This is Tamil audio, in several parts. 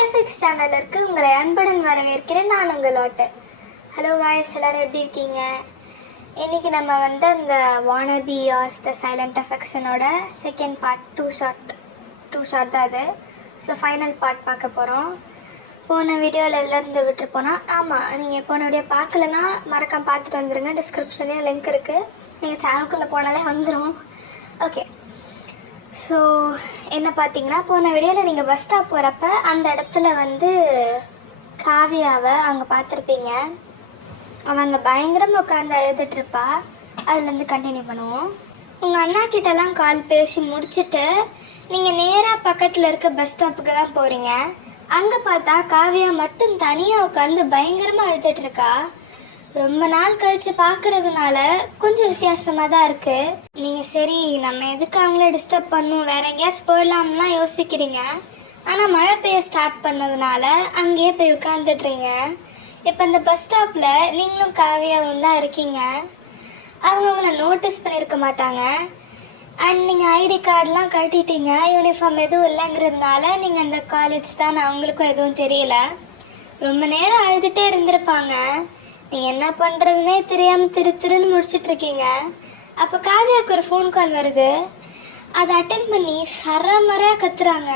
ஆர்டிஃபிக்ஸ் சேனலுக்கு உங்களை அன்புடன் வரவேற்கிறேன். நான் உங்கள் ஆட்டு. ஹலோ காய்ஸ், எல்லோரும் எப்படி இருக்கீங்க? இன்றைக்கி நம்ம அந்த வானபி ஆஸ் த சைலண்ட் எஃபெக்ஷனோட செகண்ட் பார்ட் டூ ஷார்ட் தான் அது. ஸோ ஃபைனல் பார்ட் பார்க்க போகிறோம். போன வீடியோவில் எதுலேருந்து விட்டுருப்போனால், ஆமாம், நீங்கள் போன வீடியோ பார்க்கலன்னா மறக்காம பார்த்துட்டு வந்துடுங்க. டிஸ்கிரிப்ஷன்லேயும் லிங்க் இருக்குது. நீங்கள் சேனலுக்குள்ளே போனாலே வந்துடும். ஓகே, ஸோ என்ன பார்த்தீங்கன்னா, போன வீடியோவில் நீங்கள் பஸ் ஸ்டாப் போகிறப்ப அந்த இடத்துல காவியாவை அவங்க பார்த்துருப்பீங்க. அவங்க பயங்கரமாக உட்காந்து அழுதுட்ருப்பா. அதுலேருந்து கண்டினியூ பண்ணுவோம். உங்கள் அண்ணா கிட்டலாம் கால் பேசி முடிச்சுட்டு நீங்கள் நேராக பக்கத்தில் இருக்க பஸ் ஸ்டாப்புக்கு தான் போகிறீங்க. அங்கே பார்த்தா காவியா மட்டும் தனியாக உட்காந்து பயங்கரமாக அழுதுட்ருக்கா. ரொம்ப நாள் கழித்து பார்க்குறதுனால கொஞ்சம் வித்தியாசமாக தான் இருக்குது. நீங்கள் சரி நம்ம எதுக்கு அவங்கள டிஸ்டர்ப் பண்ணணும், வேற எங்கேயாச்சும் போயிடலாம்லாம் யோசிக்கிறீங்க. ஆனால் மழை பெய்ய ஸ்டார்ட் பண்ணதுனால அங்கேயே போய் உட்காந்துட்றீங்க. இப்போ இந்த பஸ் ஸ்டாப்பில் நீங்களும் காவியாவும் தான் இருக்கீங்க. அவங்க உங்களை நோட்டீஸ் பண்ணியிருக்க மாட்டாங்க. அண்ட் நீங்கள் ஐடி கார்டெலாம் கட்டிட்டீங்க, யூனிஃபார்ம் எதுவும் இல்லைங்கிறதுனால நீங்கள் அந்த காலேஜ் தான் அவங்களுக்கும் எதுவும் தெரியல. ரொம்ப நேரம் அழுதுகிட்டே இருந்திருப்பாங்க. நீங்கள் என்ன பண்ணுறதுனே தெரியாமல் திருன்னு முடிச்சிட்ருக்கீங்க. அப்போ காவியாவுக்கு ஒரு ஃபோன் கால் வருது. அதை அட்டென்ட் பண்ணி சரமறையாக கத்துறாங்க.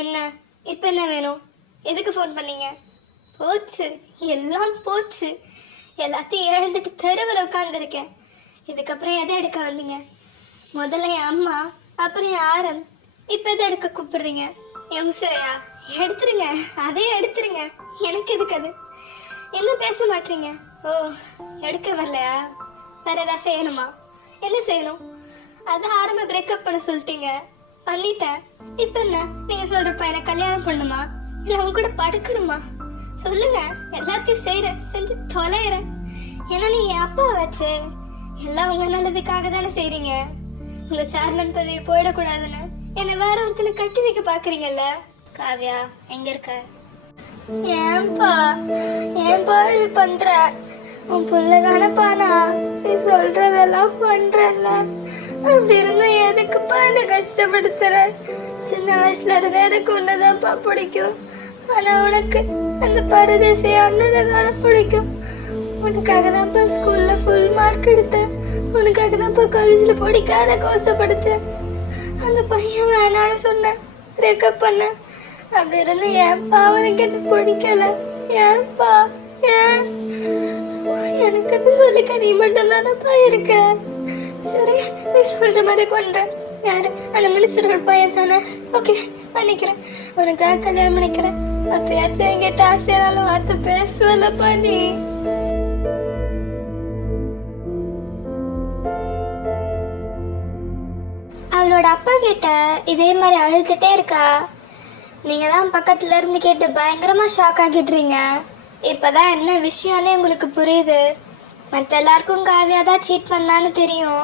என்ன இப்போ என்ன வேணும், எதுக்கு ஃபோன் பண்ணீங்க? போச்சு, எல்லாம் போச்சு, எல்லாத்தையும் இழந்துட்டு தெருவில் உட்காந்துருக்கேன். இதுக்கப்புறம் எதை எடுக்க வந்தீங்க? முதல்ல என் அம்மா, அப்புறம் என் ஆரம், இப்போ எதை எடுக்க கூப்பிடுறீங்க? என் உசுரையா? எடுத்துருங்க, அதே எடுத்துருங்க. எனக்கு எதுக்கு அது? என்ன பேச மாட்டீங்க? ஓ, எடுக்க வரலையா? வேற ஏதாவது செய்யணுமா? என்ன செய்யணும்? அதான் ஆரம்ப பிரேக்கப் பண்ண சொல்லிட்டீங்க, பண்ணிட்டேன். இப்போ என்ன நீங்க சொல்றப்ப எனக்கு கல்யாணம் பண்ணுமா இல்லை அவங்க கூட படுக்கணுமா? சொல்லுங்க, எல்லாத்தையும் செய்யறேன், செஞ்சு தொலைறேன். ஏன்னா நீ என் அப்பா வச்சு எல்லாம் உங்க நல்லதுக்காக தானே செய்றீங்க. உங்க சேர்மன் பதவி போயிடக்கூடாதுன்னு என்னை வேற ஒருத்தனை கட்டி வைக்க பாக்குறீங்கல்ல. காவியா எங்க இருக்க? ஏன்பா இப்படி பண்ற? உன் புள்ளதானப்பானா, நீ சொல்றதெல்லாம் பண்றல்ல. அப்படி இருந்தும் எதுக்குப்பா என்ன கஷ்டப்படுத்துற? சின்ன வயசுல இருந்து எனக்கு ஒண்ணுதான்ப்பா பிடிக்கும். ஆனா உனக்கு அந்த பரதேசி அண்ணனை தானே பிடிக்கும். உனக்காக தான்ப்பா ஸ்கூல்ல ஃபுல் மார்க் எடுத்தேன். உனக்காக தான்ப்பா காலேஜ்ல பிடிக்காத கோர்ஸை படித்தேன். அந்த பையன் வேணான்னு சொன்னேன், பிரேக்கப் பண்ணேன். அப்படி இருந்து ஏன்பா அவனுக்கு என்ன பிடிக்கல? ஏன்பா? ஏன் எனக்கு சொல்லிக்க நீ மட்டும் தானப்பா இருக்க. சரி, நீ சொல்ற மாதிரி பண்றேன். யாரு அந்த மினிஸ்டரோட பையன் தானே? ஓகே, பண்ணிக்கிறேன். உனக்காக கல்யாணம் பண்ணிக்கிறேன். அப்பயாச்சும் என்கிட்ட ஆசையாலும் வார்த்தை பேசுவல்லப்பா நீ. அவளோட அப்பா கிட்ட இதே மாதிரி அழுதுட்டே இருக்கா. நீங்கள் தான் பக்கத்துல இருந்து கேட்டு பயங்கரமாக ஷாக் ஆகிடுறீங்க. இப்போ தான் என்ன விஷயம்னே உங்களுக்கு புரியுது. மற்ற எல்லாருக்கும் காவியா தான் சீட் பண்ணான்னு தெரியும்.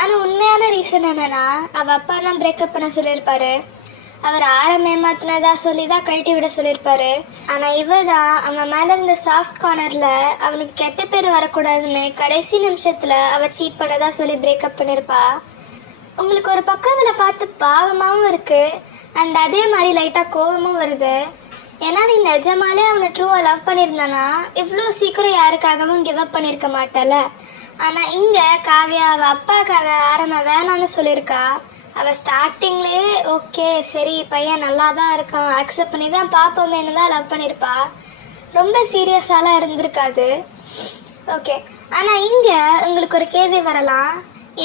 ஆனால் உண்மையான ரீசன் என்னன்னா, அவள் அப்பா தான் பிரேக்கப் பண்ண சொல்லியிருப்பாரு. அவர் ஆரம் ஏமாத்தினதா சொல்லி தான் கழட்டி விட சொல்லியிருப்பாரு. ஆனால் இவ தான் அவன் மேலே இருந்த சாஃப்ட் கார்னரில் அவனுக்கு கெட்ட பேர் வரக்கூடாதுன்னு கடைசி நிமிஷத்தில் அவள் சீட் பண்ணதா சொல்லி பிரேக்கப் பண்ணியிருப்பா. உங்களுக்கு ஒரு பக்கம் இதில் பார்த்து பாவமாகவும் இருக்குது, அண்ட் அதே மாதிரி லைட்டாக கோபமும் வருது. ஏன்னா நீ நிஜமாலே அவனை ட்ரூவாக லவ் பண்ணியிருந்தானா இவ்வளோ சீக்கிரம் யாருக்காகவும் கிவ் அப் பண்ணியிருக்க மாட்டல. ஆனால் இங்கே காவியா அவள் அப்பாக்காக ஆரம்ப வேணான்னு சொல்லியிருக்கா. அவள் ஸ்டார்டிங்லேயே ஓகே சரி பையன் நல்லா தான் இருக்கான், அக்செப்ட் பண்ணி தான் பார்ப்போமேனு தான் லவ் பண்ணியிருப்பா. ரொம்ப சீரியஸாலாம் இருந்திருக்காது. ஓகே, ஆனால் இங்கே உங்களுக்கு ஒரு கேள்வி வரலாம்.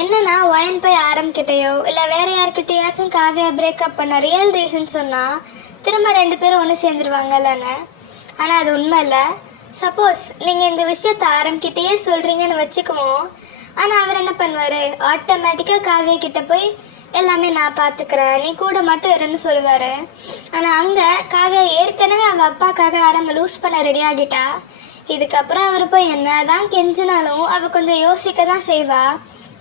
என்னன்னா, ஒயன் போய் ஆரம்பிக்கிட்டையோ இல்லை வேற யார்கிட்டயாச்சும் காவியா பிரேக்கப் பண்ண ரியல் ரீசன் சொன்னால் திரும்ப ரெண்டு பேரும் ஒன்று சேர்ந்துருவாங்கல்லன்னு. ஆனால் அது உண்மை இல்லை. சப்போஸ் நீங்கள் இந்த விஷயத்தை ஆரம்பிக்கிட்டேயே சொல்கிறீங்கன்னு வச்சுக்குவோம். ஆனால் அவர் என்ன பண்ணுவார், ஆட்டோமேட்டிக்காக காவியா கிட்ட போய் எல்லாமே நான் பார்த்துக்கிறேன், நீ கூட மட்டும் இருன்னு சொல்லுவார். ஆனால் அங்கே காவியா ஏற்கனவே அவள் அப்பாக்காக ஆரம்ப லூஸ் பண்ண ரெடி ஆகிட்டா. இதுக்கப்புறம் அவர் போய் என்ன தான் கெஞ்சினாலும் அவள் கொஞ்சம் யோசிக்க தான் செய்வா.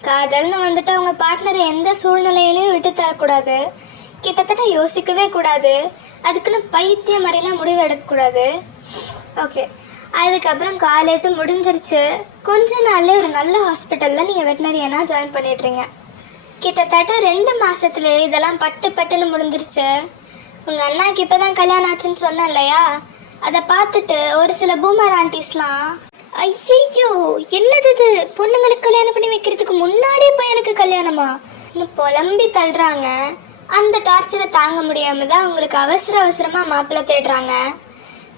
காதல்னு அவங்க பார்ட்னரை எந்த சூழ்நிலையிலையும் விட்டு தரக்கூடாது, கிட்டத்தட்ட யோசிக்கவே கூடாது, அதுக்குன்னு பைத்திய மாதிரிலாம் முடிவு எடுக்கக்கூடாது. ஓகே, அதுக்கப்புறம் காலேஜும் முடிஞ்சிருச்சு. கொஞ்ச நாள்லேயே ஒரு நல்ல ஹாஸ்பிட்டலில் நீங்கள் வெட்டினரியானாக ஜாயின் பண்ணிடுறீங்க. கிட்டத்தட்ட 2 மாதத்துலேயே இதெல்லாம் பட்டுன்னு முடிஞ்சிருச்சு. உங்கள் அண்ணாக்கு இப்போ தான் கல்யாணம் ஆச்சுன்னு சொன்னேன் இல்லையா, அதை பார்த்துட்டு ஒரு சில பூமர் ஆண்டிஸ்லாம் ஐயோ என்னது இது, பொண்ணுங்களுக்கு கல்யாணம் பண்ணி வைக்கிறதுக்கு முன்னாடியே பையனுக்கு கல்யாணமா இன்னும் புலம்பி தள்ளுறாங்க. அந்த டார்ச்சரை தாங்க முடியாம தான் உங்களுக்கு அவசரமாக மாப்பிள்ளை தேடுறாங்க.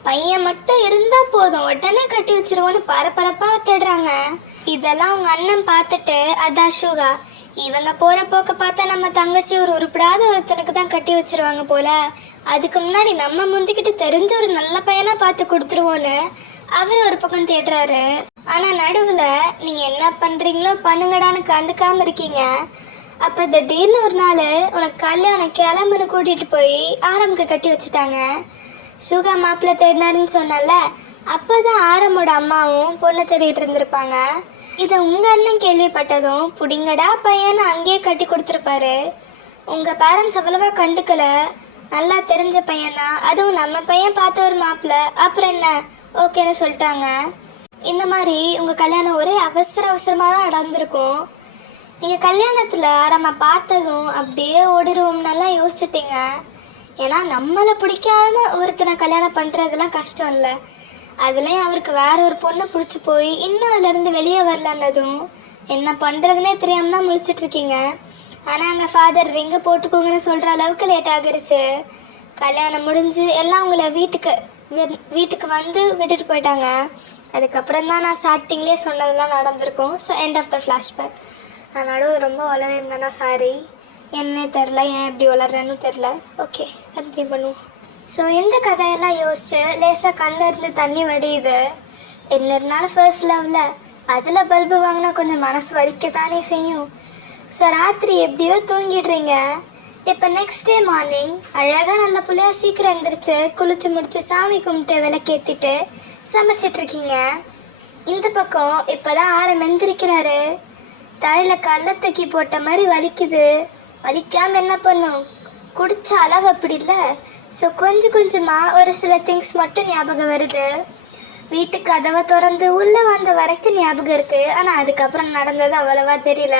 பையன் மட்டும் இருந்தால் போதும் உடனே கட்டி வச்சிருவோன்னு பரபரப்பாக தேடுறாங்க. இதெல்லாம் உங்கள் அண்ணன் பார்த்துட்டு அதான் ஷூகா, இவங்க போகிற போக்க பார்த்தா நம்ம தங்கச்சி ஒரு உருப்படாத ஒருத்தனுக்கு தான் கட்டி வச்சிருவாங்க போல, அதுக்கு முன்னாடி நம்ம முந்திக்கிட்டு தெரிஞ்ச ஒரு நல்ல பையனாக பார்த்து கொடுத்துருவோன்னு அவர் ஒரு பக்கம் தேடுறாரு. ஆனால் நடுவில் நீங்கள் என்ன பண்ணுறீங்களோ பண்ணுங்கடான்னு கண்டுக்காமல் இருக்கீங்க. அப்போ திடீர்னு ஒரு நாள் உனக்கு கல்யாணம் கிளம்புன்னு கூட்டிகிட்டு போய் ஆரம்புக்கு கட்டி வச்சுட்டாங்க. ஷூகா மாப்பிள்ளை தேடினாருன்னு சொன்னால, அப்போ தான் ஆரமோட அம்மாவும் பொண்ணை தேடிட்டு இருந்திருப்பாங்க. இதை உங்கள் அண்ணன் கேள்விப்பட்டதும் புடிங்கடா பையனை அங்கேயே கட்டி கொடுத்துருப்பாரு. உங்கள் பேரண்ட்ஸ் அவ்வளவா கண்டுக்கல, நல்லா தெரிஞ்ச பையன்தான், அதுவும் நம்ம பையன் பார்த்த ஒரு மாப்பிள்ளை, அப்புறம் என்ன ஓகேன்னு சொல்லிட்டாங்க. இந்த மாதிரி உங்கள் கல்யாணம் ஒரே அவசரமாக தான் நடந்திருக்கும். நீங்கள் கல்யாணத்தில் ஆரம்ப பார்த்ததும் அப்படியே ஓடிடுவோம்னெல்லாம் யோசிச்சுட்டீங்க. ஏன்னா நம்மளை பிடிக்காம ஒருத்தனை கல்யாணம் பண்ணுறதுலாம் கஷ்டம் இல்லை. அதுலேயும் அவருக்கு வேற ஒரு பொண்ணை பிடிச்சி போய் இன்னும் அதுலேருந்து வெளியே வரலன்னதும் என்ன பண்ணுறதுனே தெரியாமல் தான் முழிச்சிட்ருக்கீங்க. ஆனால் எங்கள் ஃபாதர் ரிங்கை போட்டுக்கோங்கன்னு சொல்கிற அளவுக்கு லேட் ஆகிருச்சு. கல்யாணம் முடிஞ்சு எல்லாம் உங்களை வீட்டுக்கு வந்து விட்டுட்டு போயிட்டாங்க. அதுக்கப்புறம் தான் நான் ஸ்டார்டிங்லேயே சொன்னதெல்லாம் நடந்திருக்கும். So end of the flashback. அதனால ரொம்ப வளர்ந்தேன்னா சாரி, என்னே தெரில, ஏன் இப்படி வளர்றேன்னு தெரில. ஓகே, கண்டினியூ பண்ணுவோம். ஸோ இந்த கதையெல்லாம் யோசிச்சு லேசாக கண்ணில் இருந்து தண்ணி வடியுது. என்ன இருந்தாலும் ஃபர்ஸ்ட் லவ்வில் அதில் பல்பு வாங்கினா கொஞ்சம் மனசு வலிக்கத்தானே செய்யும். ஸோ ராத்திரி எப்படியோ தூங்கிடுறீங்க. இப்போ நெக்ஸ்ட் டே மார்னிங் அழகாக நல்ல பிள்ளையா சீக்கிரம் எழுந்திரிச்சு குளிச்சு முடிச்சு சாமி கும்பிட்டு விளக்கேற்றிட்டு சமைச்சிட்ருக்கீங்க. இந்த பக்கம் இப்போ தான் எந்திரிக்கிறாரு. தலையில் கல்லை தூக்கி போட்ட மாதிரி வலிக்குது. வலிக்காமல் என்ன பண்ணும், குடிச்ச அளவு அப்படி இல்லை. ஸோ கொஞ்சமாக ஒரு சில திங்ஸ் மட்டும் ஞாபகம் வருது. வீட்டுக்கு கதவை திறந்து உள்ளே வந்த வரைக்கும் ஞாபகம் இருக்குது. ஆனால் அதுக்கப்புறம் நடந்தது அவ்வளவா தெரியல.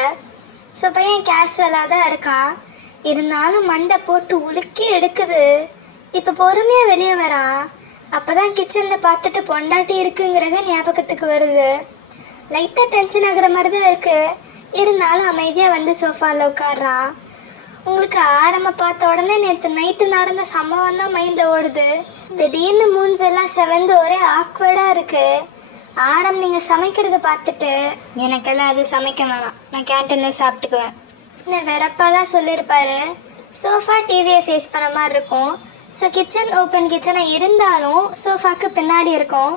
ஸோ பையன் கேஷுவலாக தான் இருக்கான். இருந்தாலும் மண்டை போட்டு உலுக்கி எடுக்குது. இப்போ பொறுமையாக வெளியே வரான். அப்போ தான் கிச்சனில் பார்த்துட்டு பொண்டாட்டி இருக்குங்கிறத ஞாபகத்துக்கு வருது. லைட்டாக டென்ஷன் ஆகிற மாதிரி தான் இருக்குது. இருந்தாலும் அமைதியாக வந்து சோஃபாவில் உட்காடுறான். உங்களுக்கு ஆரம்ப பார்த்த உடனே நேற்று நைட்டு நடந்த சம்பவம் தான் மைண்டில் ஓடுது. திடீர்னு மூஞ்செல்லாம் செவந்து ஒரே ஆக்வர்டாக இருக்குது. ஆரம் நீங்கள் சமைக்கிறத பார்த்துட்டு எனக்கெல்லாம் அது சமைக்க வேணாம், நான் கேன்டீனில் சாப்பிட்டுக்குவேன் இன்னும் வெறப்பாக தான் சொல்லியிருப்பாரு. சோஃபா டிவியை ஃபேஸ் பண்ண மாதிரி இருக்கும். ஸோ கிச்சன் ஓப்பன் கிச்சனாக இருந்தாலும் சோஃபாவுக்கு பின்னாடி இருக்கும்.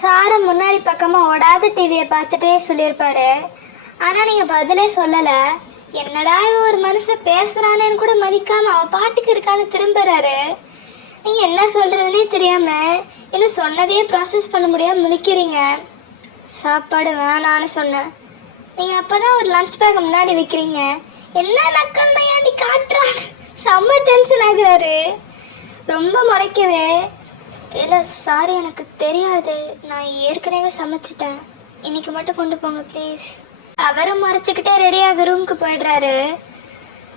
ஸோ ஆரம் முன்னாடி பக்கமாக ஓடாத டிவியை பார்த்துட்டே சொல்லியிருப்பாரு. ஆனால் நீங்கள் பதிலே சொல்லலை. என்னடா இவன் ஒரு மனுஷன் பேசுகிறானேன்னு கூட மதிக்காமல் அவன் பாட்டுக்கு இருக்கான்னு திரும்புறாரு. நீங்கள் என்ன சொல்கிறதுனே தெரியாமல் இன்னும் சொன்னதையே ப்ராசஸ் பண்ண முடியாமல் முழிக்கிறீங்க. சாப்பாடு வேணான்னு சொன்னேன். நீங்கள் அப்போ தான் ஒரு லஞ்ச் பேக் முன்னாடி வைக்கிறீங்க. என்ன நக்கல் நீ காட்டுறான், செம்ம டென்ஷன் ஆகுறாரு. ரொம்ப முறைக்கவே இல்லை, சாரி எனக்கு தெரியாது, நான் ஏற்கனவே சமைச்சிட்டேன், இன்னைக்கு மட்டும் கொண்டு போங்க ப்ளீஸ். அவரும் மறைச்சிக்கிட்டே ரெடியாக ரூமுக்கு போயிடுறாரு.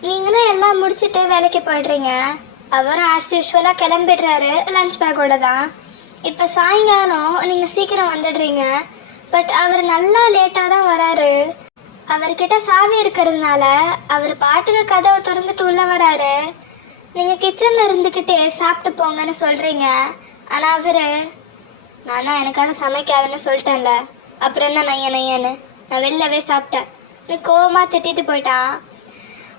நீங்களும் எல்லாம் முடிச்சுட்டு வேலைக்கு போய்ட்றீங்க. அவரும் ஆஸ் யூஸ்வலாக கிளம்பிடுறாரு லஞ்ச் பேக்கோட தான். இப்போ சாயங்காலம் நீங்கள் சீக்கிரம் வந்துடுறீங்க. பட் அவர் நல்லா லேட்டாக தான் வராரு. அவர்கிட்ட சாவி இருக்கிறதுனால அவர் பாட்டுக்கு கதவை திறந்துட்டு உள்ளே வராரு. நீங்கள் கிச்சனில் இருந்துக்கிட்டே சாப்பிட்டு போங்கன்னு சொல்கிறீங்க. ஆனால் அவர் நானா எனக்காக சமைக்காதுன்னு சொல்லிட்டேன்ல, அப்புறம் என்ன நையன்னு நான் வெளிலவே சாப்பிட்டேன் நீ கோவமாக திட்டிட்டு போயிட்டான்.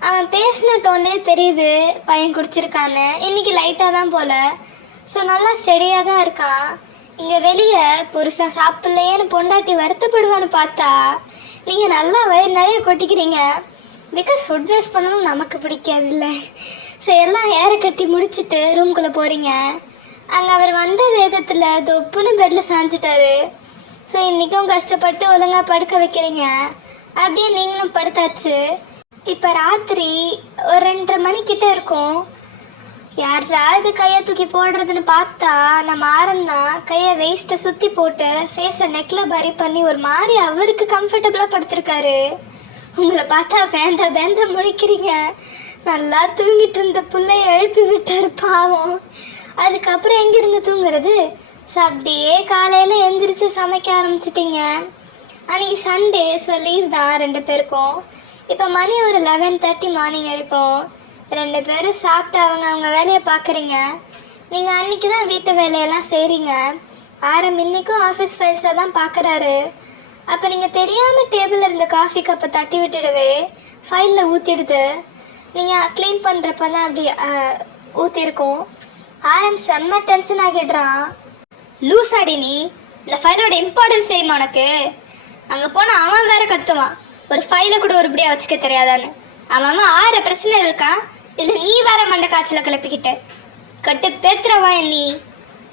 அவன் பேசின டோன்னே தெரியுது பையன் குடிச்சிருக்கான்னு. இன்றைக்கி லைட்டாக தான் போல். ஸோ நல்லா ஸ்டெடியாக தான் இருக்கான். இங்கே வெளியே புருஷன் சாப்பிட்லையேன்னு பொண்டாட்டி வருத்தப்படுவான்னு பார்த்தா நீங்கள் நல்லா வயிறு நிறைய கொட்டிக்கிறீங்க. பிகாஸ் ஃபுட் வேஸ்ட் பண்ணணும் நமக்கு பிடிக்காது இல்லை. ஸோ எல்லாம் ஏற கட்டி முடிச்சுட்டு ரூம்குள்ளே போகிறீங்க. அங்கே அவர் வந்த வேகத்தில் தொப்புன்னு பெட்டில் சாஞ்சிட்டாரு. ஸோ இன்றைக்கும் கஷ்டப்பட்டு ஒழுங்காக படுக்க வைக்கிறீங்க. அப்படியே நீங்களும் படுத்தாச்சு. இப்போ ராத்திரி ஒரு 2:30 மணிக்கிட்ட இருக்கும். யாராவது கையை தூக்கி போடுறதுன்னு பார்த்தா நம்ம ஆரம்தான் கையை வேஸ்ட்டை சுற்றி போட்டு ஃபேஸை நெக்கில் பரி பண்ணி ஒரு மாதிரி அவருக்கு கம்ஃபர்டபுளாக படுத்திருக்காரு. உங்களை பார்த்தா வேந்த முழிக்கிறீங்க. நல்லா தூங்கிட்டு இருந்த பிள்ளைய எழுப்பி விட்டாரு பாவம். அதுக்கப்புறம் எங்கிருந்து தூங்குறது? ஸோ அப்படியே காலையில் எந்திரிச்சு சமைக்க ஆரம்பிச்சிட்டிங்க. அன்றைக்கி சண்டே, ஸோ லீவ் தான் 2 பேருக்கும். இப்போ மணி ஒரு 11:30 மார்னிங் இருக்கும். 2 பேரும் சாப்பிட்டு அவங்க வேலையை பார்க்குறீங்க. நீங்கள் அன்றைக்கி தான் வீட்டு வேலையெல்லாம் செய்கிறீங்க. இன்றைக்கும் ஆஃபீஸ் ஃபைல்ஸை தான் பார்க்குறாரு. அப்போ நீங்கள் தெரியாமல் டேபிளில் இருந்த காஃபி கப்பை தட்டி விட்டுடுவே ஃபைலில் ஊற்றிடுது. நீங்கள் க்ளீன் பண்ணுறப்ப தான் அப்படி ஊற்றிருக்கோம். செம்ம டென்ஷன் ஆகிடுறான். லூசாடி நீ, இந்த ஃபைலோட இம்பார்ட்டன்ஸ் தெரியுமா உனக்கு? அங்கே போனால் அவன் வேற கத்துவான், ஒரு ஃபைலை கூட ஒருபடியாக வச்சுக்க தெரியாதான்னு. அவன் 6 பிரச்சனை இருக்கான், இதில் நீ வேற மண்டை காய்ச்சல கிளப்பிக்கிட்ட. கட்டு பேத்துறவா நீ.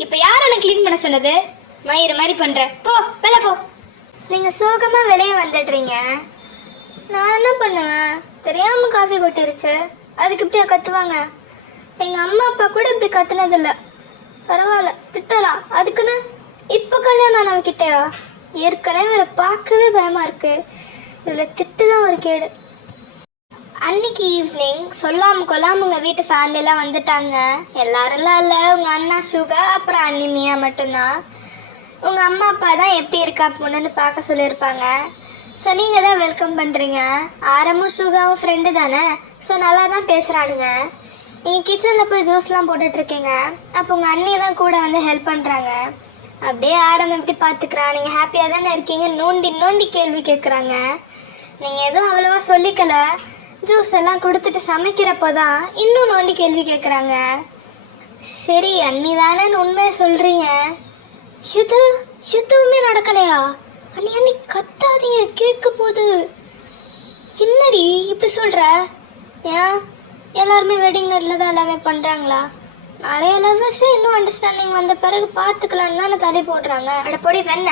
இப்போ யார் உன்னை க்ளீன் பண்ண சொன்னது? மயிறு மாதிரி பண்ணுற, போ வெளில போ. நீங்கள் சோகமாக வெளியே வந்துடுறீங்க. நான் என்ன பண்ணுவேன்? தெரியாமல் காஃபி கொட்டிருச்சு, அதுக்கு இப்படியா கத்துவாங்க? எங்கள் அம்மா அப்பா கூட இப்படி கத்துனதில்லை. பரவாயில்ல, திட்டலாம். அதுக்குன்னு இப்போ கல்யாணம் ஆனவகிட்டயா? ஏற்கனவே வேற பார்க்கவே பயமாக இருக்கு, இதில் திட்டு தான் ஒரு கேடு. அன்னைக்கு ஈவினிங் சொல்லாமல் கொல்லாமல் உங்கள் வீட்டு ஃபேமிலியெலாம் வந்துட்டாங்க. எல்லாரெல்லாம் இல்லை, உங்கள் அண்ணா சுகா அப்புறம் அண்ணி மியா மட்டும்தான். உங்கள் அம்மா அப்பா தான் எப்படி இருக்கா பொண்ணுன்னு பார்க்க சொல்லியிருப்பாங்க. ஸோ நீங்கள் தான் வெல்கம் பண்ணுறீங்க. ஆரமும் சுகாவும் ஃப்ரெண்டு தானே, ஸோ நல்லா தான் பேசுகிறானுங்க. நீங்கள் கிச்சனில் போய் ஜூஸ்லாம் போட்டுட்ருக்கீங்க. அப்போ உங்கள் அண்ணி தான் கூட வந்து ஹெல்ப் பண்ணுறாங்க. அப்படியே ஆரம் எப்படி பார்த்துக்கிறான், நீங்கள் ஹாப்பியாக தானே இருக்கீங்க, நோண்டி நோண்டி கேள்வி கேட்குறாங்க. நீங்கள் எதுவும் அவ்வளோவா சொல்லிக்கல, ஜூஸ் எல்லாம் கொடுத்துட்டு சமைக்கிறப்போ தான் இன்னும் நோண்டி கேள்வி கேட்குறாங்க. சரி அண்ணி தானேன்னு உண்மையை சொல்கிறீங்க. எதுவுமே நடக்கலையா? அண்ணி கத்தாதீங்க, கேட்க போகுது. என்னடி இப்படி சொல்கிற? ஏன் எல்லாருமே வெட்டிங் நைட்டில் தான் எல்லாமே பண்ணுறாங்களா? நிறைய லவ்வர்ஸே இன்னும் அண்டர்ஸ்டாண்டிங் வந்த பிறகு பார்த்துக்கலான்னு தானே தள்ளி போடுறாங்க. அட பொடி வெண்ண,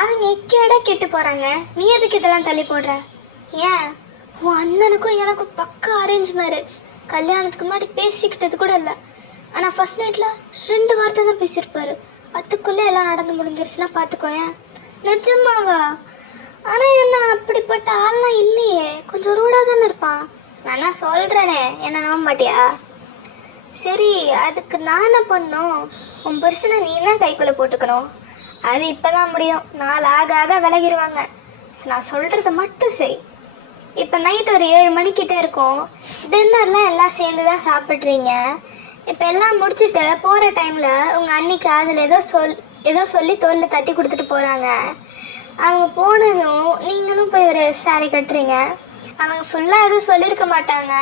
அவங்க எக்கேடா கெட்டு போகிறாங்க, நீ எதுக்கு இதெல்லாம் தள்ளி போடுற? ஏன் உன் அண்ணனுக்கும் எனக்கும் பக்கா அரேஞ்ச் மேரேஜ். கல்யாணத்துக்கு முன்னாடி பேசிக்கிட்டது கூட இல்லை. ஆனால் ஃபர்ஸ்ட் நைட்டில் 2 வார்த்தை தான் பேசியிருப்பாரு, அதுக்குள்ளே எல்லாம் நடந்து முடிஞ்சிருச்சுன்னா பார்த்துக்கோயேன். நிஜமாவா? ஆனால் என்ன அப்படிப்பட்ட ஆள்லாம் இல்லையே, கொஞ்சம் ரூடாக தானே இருப்பான். நான் தான் சொல்கிறேனே, என்ன நம்ப மாட்டியா? சரி அதுக்கு நான் என்ன பண்ணும்? உன் புருஷனை நீ தான் கைக்குள்ளே போட்டுக்கணும். அது இப்போ தான் முடியும், நாள் ஆக ஆக விலகிடுவாங்க. ஸோ நான் சொல்கிறத மட்டும் செய். இப்போ நைட் ஒரு 7 மணிக்கிட்ட இருக்கும். டின்னர்லாம் எல்லாம் சேர்ந்து தான் சாப்பிட்றீங்க. இப்போ எல்லாம் முடிச்சுட்டு போகிற டைமில் உங்கள் அன்னிக்கு அதில் ஏதோ சொல்லி தோலில் தட்டி கொடுத்துட்டு போகிறாங்க. அவங்க போனதும் நீங்களும் போய் ஒரு சாரி கட்டுறீங்க. அவங்க ஃபுல்லாக எதுவும் சொல்லியிருக்க மாட்டாங்க,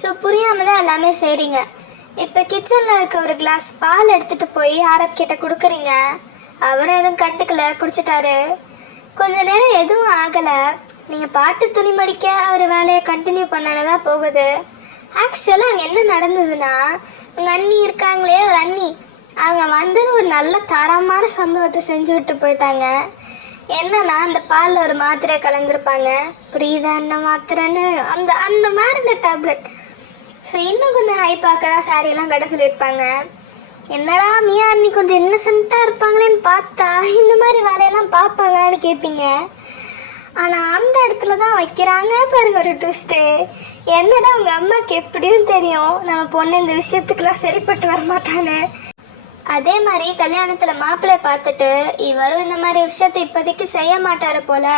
ஸோ புரியாமல் தான் எல்லாமே செய்கிறீங்க. இப்போ கிச்சனில் இருக்க ஒரு கிளாஸ் பால் எடுத்துகிட்டு போய் ஆரப் கிட்ட கொடுக்குறீங்க. அவரும் எதுவும் கட்டுக்கல, குடிச்சிட்டாரு. கொஞ்ச நேரம் எதுவும் ஆகலை. நீங்கள் பாட்டு துணி மடிக்க அவர் வேலையை கண்டினியூ பண்ணதான் போகுது. ஆக்சுவலாக அங்கே என்ன நடந்ததுன்னா, உங்கள் அண்ணி இருக்காங்களே ஒரு அண்ணி, அவங்க வந்தது ஒரு நல்ல தரமான சம்பவத்தை செஞ்சு விட்டு போயிட்டாங்க. என்னன்னா அந்த பாலில் ஒரு மாத்திரை கலந்துருப்பாங்க, புரியுதா என்ன மாத்திரைன்னு, அந்த மாதிரி டேப்லெட். ஸோ இன்னும் கொஞ்சம் ஹைப்பாக்க தான் சாரியெல்லாம் கட்ட சொல்லியிருப்பாங்க. என்னடா மியா அண்ணி கொஞ்சம் இன்னசென்ட்டாக இருப்பாங்களேன்னு பார்த்தா இந்த மாதிரி வேலையெல்லாம் பார்ப்பாங்கன்னு கேட்பீங்க. ஆனால் அந்த இடத்துல தான் வைக்கிறாங்க பாருங்க ஒரு ட்விஸ்ட்டு. என்னடா உங்கள் அம்மாவுக்கு எப்படியும் தெரியும் நம்ம பொண்ணு இந்த விஷயத்துக்கெல்லாம் சரிப்பட்டு வரமாட்டான்னு. அதே மாதிரி கல்யாணத்தில் மாப்பிள்ளை பார்த்துட்டு இவரும் இந்த மாதிரி விஷயத்தை இப்போதைக்கு செய்ய மாட்டார் போல்,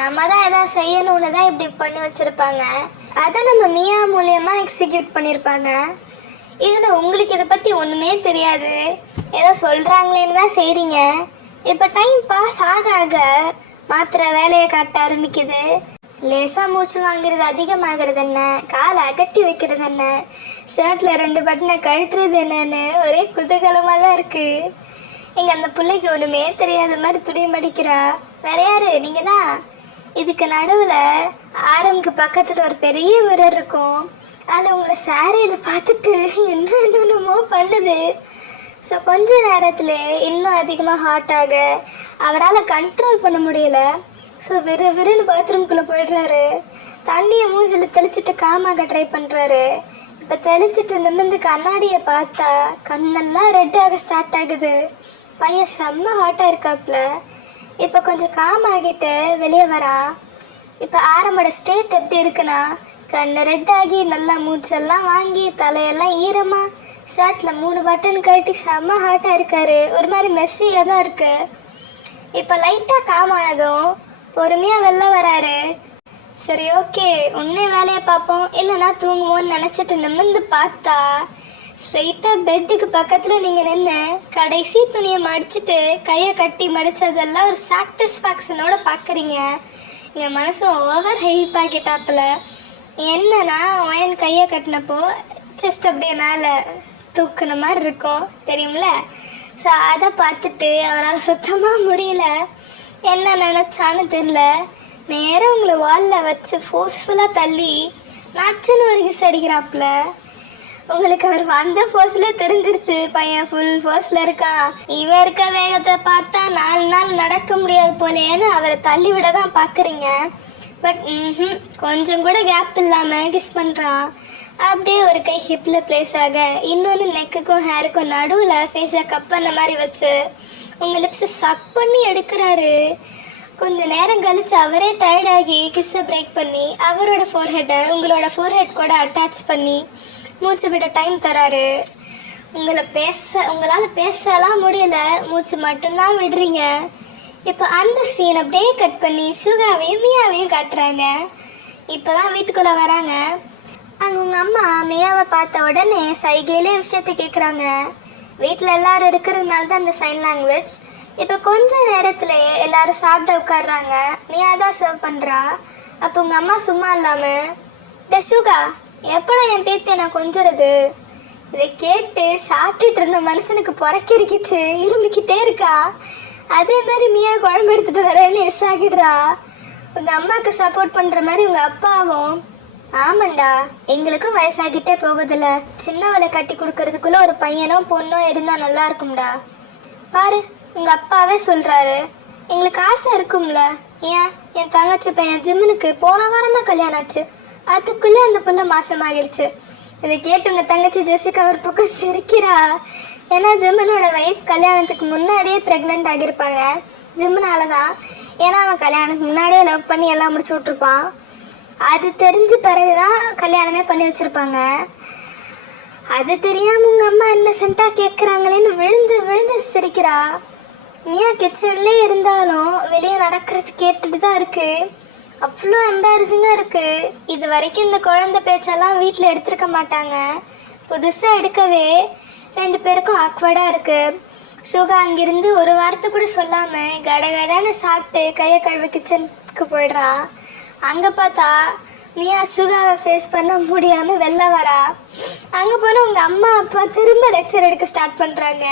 நம்ம தான் எதாவது செய்யணும்னு தான் இப்படி பண்ணி வச்சுருப்பாங்க. அதை நம்ம மியா மூலியமாக எக்ஸிக்யூட் பண்ணியிருப்பாங்க. இதில் உங்களுக்கு இதை பற்றி ஒன்றுமே தெரியாது, ஏதோ சொல்கிறாங்களேன்னு தான் செய்கிறீங்க. இப்போ டைம் பாஸ் ஆக ஆக மாத்திரை வேலையை காட்ட ஆரம்பிக்குது. லேசாக மூச்சு வாங்கிறது அதிகமாகிறது என்ன, காலை அகட்டி வைக்கிறது என்ன, ஷர்ட்டில் 2 பட்டனை கழட்டுறது என்னன்னு ஒரே குதூகலமாக தான் இருக்குது. எங்கள் அந்த பிள்ளைக்கு ஒன்றுமே தெரியாத மாதிரி துணி மடிக்கிறா. வேற யாரு? நீங்கள் தான். இதுக்கு நடுவில் ஆரம்புக்கு பக்கத்தில் ஒரு பெரிய மிரர் இருக்கும், அதில் உங்களை சாரியில் பார்த்துட்டு என்னென்னமோ பண்ணுது. ஸோ கொஞ்ச நேரத்தில் இன்னும் அதிகமாக ஹாட் ஆக அவரால் கண்ட்ரோல் பண்ண முடியல. ஸோ விறுன்னு பாத்ரூம்குள்ளே போயிடுறாரு. தண்ணியை மூஞ்சில் தெளிச்சிட்டு காமாக ட்ரை பண்ணுறாரு. இப்போ தெளிச்சிட்டு நிமிர்ந்து கண்ணாடியை பார்த்தா கண்ணெல்லாம் ரெட்டாக ஸ்டார்ட் ஆகுது. பையன் செம்ம ஹாட்டாக இருக்காப்புல. இப்போ கொஞ்சம் காம் ஆகிட்டு வெளியே வரா. இப்போ ஆரம்போட ஸ்டேட் எப்படி இருக்குன்னா, கண்ணு ரெட் ஆகி நல்லா மூச்செல்லாம் வாங்கி தலையெல்லாம் ஈரமா ஷர்ட்டில் 3 பட்டன் கட்டி செம்ம ஹாட்டாக இருக்காரு. ஒரு மாதிரி மெஸ்ஸியாக தான் இருக்கு. இப்போ லைட்டாக காமானதும் பொறுமையாக வெளில வராரு. சரி ஓகே உன்னே வேலையை பார்ப்போம் இல்லைனா தூங்குவோன்னு நினச்சிட்டு நிமிர்ந்து பார்த்தா ஸ்ட்ரெயிட்டாக பெட்டுக்கு பக்கத்தில் நீங்கள் நின்று கடைசி துணியை மடிச்சுட்டு கையை கட்டி மடித்ததெல்லாம் ஒரு சாட்டிஸ்ஃபேக்ஷனோட பார்க்குறீங்க. எங்கள் மனசு ஓவர் ஹெல்ப் ஆக்கிட்டாப்புல. என்னன்னா ஒயன் கையை கட்டினப்போ ஜஸ்ட் அப்படியே மேலே தூக்குன மாதிரி இருக்கும் தெரியும்ல. ஸோ அதை பார்த்துட்டு அவரால் சுத்தமாக முடியல. என்ன நினச்சான்னு தெரில. நேராக உங்களை வாலில் வச்சு ஃபோர்ஸ்ஃபுல்லாக தள்ளி நச்சுன்னு ஒரு கிஸ் அடிக்கிறாப்புல. உங்களுக்கு அவர் வந்த ஃபோர்ஸில் தெரிஞ்சிருச்சு பையன் ஃபுல் ஃபோர்ஸில் இருக்கான். இவன் இருக்க வேகத்தை பார்த்தா 4 நாள் நடக்க முடியாது போலேன்னு அவரை தள்ளி விட தான் பார்க்குறீங்க. பட் கொஞ்சம் கூட கேப் இல்லாமல் கிஸ் பண்ணுறான். அப்படியே ஒரு கை ஹிப்பில் பிளேஸ் ஆக இன்னொன்று நெக்குக்கும் ஹேருக்கும் நடுவில் ஃபேஸை கப் பண்ண மாதிரி வச்சு உங்கள் லிப்ஸை சக் பண்ணி எடுக்கிறாரு. கொஞ்சம் நேரம் கழித்து அவரே டயர்டாகி கிஸ்ஸை பிரேக் பண்ணி அவரோட ஃபோர்ஹெட்டை உங்களோட ஃபோர்ஹெட் கூட அட்டாச் பண்ணி மூச்சு விட டைம் தராரு. உங்களால் பேசலாம் முடியல, மூச்சு மட்டும்தான் விடுறீங்க. இப்போ அந்த சீன் அப்படியே கட் பண்ணி சுகாவையும் மியாவையும் காட்டுறாங்க. இப்போ தான் வீட்டுக்குள்ளே வராங்க. அங்கே உங்கள் அம்மா மியாவை பார்த்த உடனே சைகையிலே விஷயத்தை கேட்குறாங்க. வீட்டில் எல்லாரும் இருக்கிறதுனால தான் அந்த சைன் லாங்குவேஜ். இப்போ கொஞ்ச நேரத்துலேயே எல்லாரும் சாப்பிட உட்காடுறாங்க. மியா தான் சர்வ் பண்ணுறா. அப்போ உங்கள் அம்மா சும்மா இல்லாமல் டே சுகா எப்படா என் பேத்தி நான் கொஞ்சிறது? இதை கேட்டு சாப்பிட்டுட்டு இருந்த மனுஷனுக்கு புறக்கிருக்கிச்சு இரும்பிக்கிட்டே இருக்கா. அதே மாதிரி மியா குழம்பு எடுத்துகிட்டு வரேன்னு எஸ் ஆகிடுறா. உங்கள் அம்மாவுக்கு சப்போர்ட் பண்ணுற மாதிரி உங்கள் அப்பாவும் ஆமாண்டா எங்களுக்கும் வயசாகிட்டே போகுதில்ல, சின்னவளை கட்டி கொடுக்கறதுக்குள்ள ஒரு பையனோ பொண்ணோ இருந்தால் நல்லா இருக்கும்டா. பாரு உங்கள் அப்பாவே சொல்கிறாரு எங்களுக்கு ஆசை இருக்கும்ல. ஏன் என் தங்கச்சி பையன் ஜிம்முனுக்கு போன வாரம் தான் கல்யாணம் ஆச்சு, அதுக்குள்ளே அந்த புள்ள மாசமாகிடுச்சு. இதை கேட்டு உங்கள் தங்கச்சி ஜெசிகா ஒரு பக்கம் சிரிக்கிறா. ஏன்னா ஜிம்மனோட வைஃப் கல்யாணத்துக்கு முன்னாடியே ப்ரெக்னென்ட் ஆகியிருப்பாங்க. ஜிம்முனால தான். ஏன்னா அவன் கல்யாணத்துக்கு முன்னாடியே லவ் பண்ணி எல்லாம் முடிச்சு விட்ருப்பான். அது தெரிஞ்ச பிறகு தான் கல்யாணமே பண்ணி வச்சுருப்பாங்க. அது தெரியாமல் உங்கள் அம்மா இன்னசென்ட்டாக கேட்குறாங்களேன்னு விழுந்து விழுந்து சிரிக்கிறா. மியா கிச்சன்லேயே இருந்தாலும் வெளியே நடக்கிறது கேட்டுட்டு தான் இருக்குது. அவ்வளோ எம்பாரசிங்காக இருக்குது. இது வரைக்கும் இந்த குழந்தை பேச்செல்லாம் வீட்டில் எடுத்துருக்க மாட்டாங்க. புதுசாக எடுக்கவே 2 பேருக்கும் ஆக்வர்டாக இருக்குது. சுகா அங்கிருந்து ஒரு வாரத்தை கூட சொல்லாமல் கடகடான்னு சாப்பிட்டு கையை கழுவி கிச்சனுக்கு போயிடுறா. அங்கே பார்த்தா மியா சுகாவை ஃபேஸ் பண்ண முடியாமல் வெளில வரா. அங்கே போனால் உங்கள் அம்மா அப்பா திரும்ப லெக்சர் எடுக்க ஸ்டார்ட் பண்ணுறாங்க.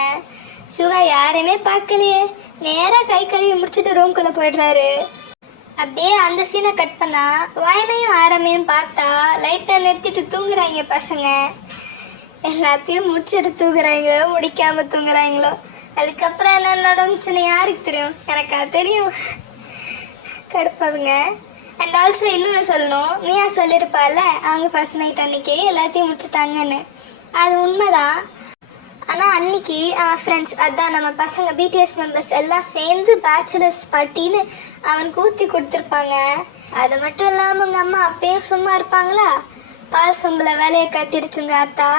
சுகா யாரையுமே பார்க்கலையே, நேராக கை கழுவி முடிச்சுட்டு ரூம்குள்ளே போய்ட்றாரு. அப்படியே அந்த சீனை கட் பண்ணால் வயனையும் ஆரமையும் பார்த்தா லைட்டாக நிறுத்திட்டு தூங்குறாங்க பசங்க. எல்லாத்தையும் முடிச்சுட்டு தூங்குறாங்களோ முடிக்காமல் தூங்குறாங்களோ. அதுக்கப்புறம் என்ன நடந்துச்சுன்னு யாருக்கு தெரியும்? எனக்கா தெரியும். கடுப்பாங்க. அண்ட் ஆல்சோ இன்னொன்று சொல்லணும், மியா சொல்லியிருப்பால அவங்க ஃபர்ஸ்ட் நைட் அன்னைக்கு எல்லாத்தையும் முடிச்சுட்டாங்கன்னு. அது உண்மைதான். ஆனால் அன்னைக்கு அவன் ஃப்ரெண்ட்ஸ், அதான் நம்ம பசங்க பிடிஎஸ் மெம்பர்ஸ் எல்லாம் சேர்ந்து பேச்சுலர்ஸ் பார்ட்டின்னு அவனுக்கு ஊற்றி கொடுத்துருப்பாங்க. அது மட்டும் இல்லாமல் உங்கள் அம்மா அப்பயும் சும்மா இருப்பாங்களா? பால் சொம்பில் வேலையை கட்டிருச்சுங்க அத்தா.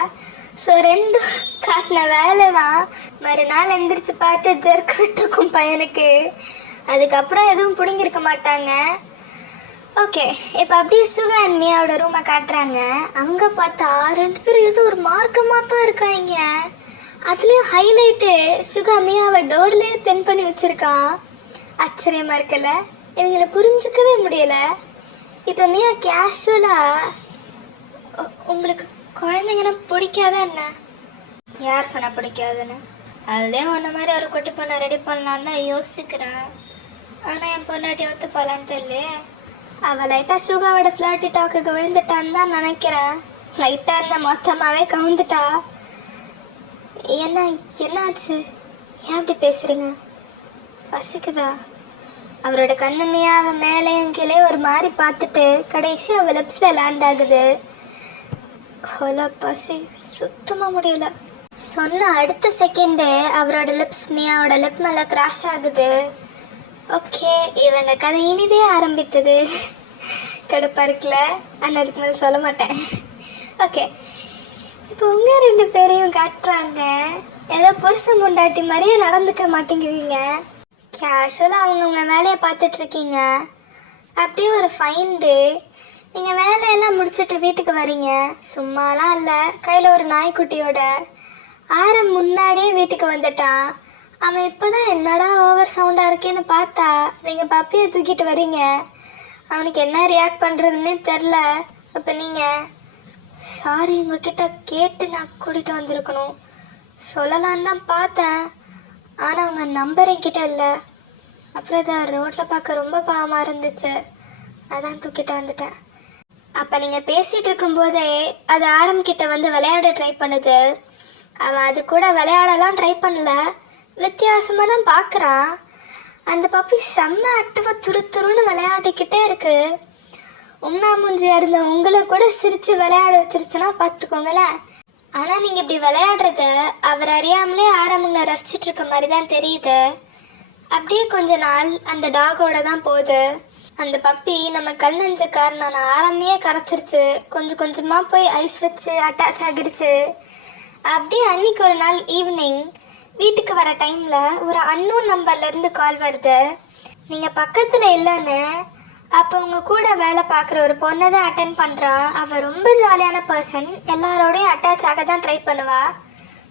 ஸோ 2 காட்டின வேலை தான். மறுநாள் எந்திரிச்சு பார்த்து ஜெர்க் விட்டுருக்கும் பையனுக்கு. அதுக்கப்புறம் எதுவும் பிடுங்கிருக்க மாட்டாங்க. ஓகே, இப்போ அப்படியே சுகா அண்ட் மியாவோட ரூமை காட்டுறாங்க. அங்கே பார்த்தா 2 பேரும் ஏதோ ஒரு மார்க்கமாக தான் இருக்காங்க. அதுலேயும் ஹைலைட்டு சுகா மியாவை டோர்லேயே பென் பண்ணி வச்சுருக்கான். ஆச்சரியமாக இருக்குல்ல? இவங்களை புரிஞ்சிக்கவே முடியலை. இப்போ மியா கேஷுவலாக உங்களுக்கு குழந்தைங்கன்னா பிடிக்காதா என்ன? யார் சொன்னால் பிடிக்காதுன்னு? அதுலேயும் ஒன்றை மாதிரி ஒரு குட்டி பொண்ணை ரெடி பண்ணலான்னு தான் யோசிக்கிறேன். ஆனால் என் பொண்ணாட்டி ஒத்துப்பாலான்னு தெரியல. அவள் லைட்டாக சுகாவோட ஃப்ளாட்டி டாக்குக்கு விழுந்துட்டான்னு தான் நினைக்கிறேன். லைட்டாக இருந்தால் மொத்தமாகவே கவுந்துட்டா. என்னாச்சு? ஏன் அப்படி பேசுகிறீங்க? பசிக்குதா? அவரோட கண்ணுமையா அவன் மேலேயும் கீழே ஒரு மாதிரி பார்த்துட்டு கடைசி அவள் லிப்ஸில் லேண்ட் ஆகுது. கொலை பசி சுத்தமாக முடியல. சொன்ன அடுத்த செகண்டே அவரோட லிப்ஸ் மியாவோட லிப் மேலே கிராஷ் ஆகுது. ஓகே, இவங்க கதை இனிதே ஆரம்பித்தது. கடுப்பா இருக்குல்ல, ஆனால் அதுக்கு மேலே சொல்ல மாட்டேன். ஓகே, இப்போ உங்கள் 2 பேரையும் காட்டுறாங்க. ஏதோ புருஷன் பொண்டாட்டி மாதிரியே நடந்துக்க மாட்டேங்கிறீங்க. கேஷுவலாக அவங்கவுங்க வேலையை பார்த்துட்ருக்கீங்க. அப்படியே ஒரு ஃபைன் டே, நீங்கள் வேலையெல்லாம் முடிச்சுட்டு வீட்டுக்கு வரீங்க. சும்மாலாம் இல்லை, கையில் ஒரு நாய்க்குட்டியோட. ஆரம் முன்னாடியே வீட்டுக்கு வந்துட்டான். அவன் இப்போ தான் என்னடா ஓவர் சவுண்டாக இருக்கேன்னு பார்த்தா நீங்கள் பப்பியை தூக்கிட்டு வரீங்க. அவனுக்கு என்ன ரியாக்ட் பண்ணுறதுன்னே தெரில. இப்போ நீங்கள் சாரி உங்ககிட்ட கேட்டு நான் கூட்டிகிட்டு வந்திருக்கணும் சொல்லலான்னு தான் பார்த்தேன். ஆனால் அவங்க நம்பர் என்கிட்ட இல்லை. அப்புறம் இதை ரோட்டில் பார்க்க ரொம்ப பாவமாக இருந்துச்சு, அதான் தூக்கிட்டு வந்துட்டேன். அப்போ நீங்கள் பேசிகிட்டு இருக்கும்போதே அது ஆரம்பிக்கிட்ட வந்து விளையாட ட்ரை பண்ணுது. அவன் அது கூட விளையாடலாம் ட்ரை பண்ணல, வித்தியாசமாக தான் பார்க்குறான். அந்த பப்பி செம்ம ஆக்டிவாக துருன்னு விளையாடிக்கிட்டே இருக்கு. உண்ணா மூஞ்சியாக இருந்த உங்களை கூட சிரித்து விளையாட வச்சிருச்சுன்னா பார்த்துக்கோங்களேன். ஆனால் நீங்கள் இப்படி விளையாடுறத அவர் அறியாமலே ஆரம்பங்களை ரசிச்சிட்டு இருக்க மாதிரி தான் தெரியுது. அப்படியே கொஞ்ச நாள் அந்த டாகோட தான் போகுது. அந்த பப்பி நம்ம கல் நெஞ்சக்காரனான ஆரம்பியே கரைச்சிருச்சு. கொஞ்சம் கொஞ்சமாக போய் ஐஸ் வச்சு அட்டாச் ஆகிருச்சு. அப்படியே அன்னைக்கு ஒரு நாள் ஈவினிங் வீட்டுக்கு வர டைமில் ஒரு அன்னோன் நம்பர்லேருந்து கால் வருது. நீங்கள் பக்கத்தில் இல்லைன்னு. அப்போ உங்கள் கூட வேலை பார்க்குற ஒரு பொண்ணை தான் அட்டென்ட் பண்ணுறான். அவள் ரொம்ப ஜாலியான பர்சன், எல்லாரோடையும் அட்டாச் ஆக தான் ட்ரை பண்ணுவா.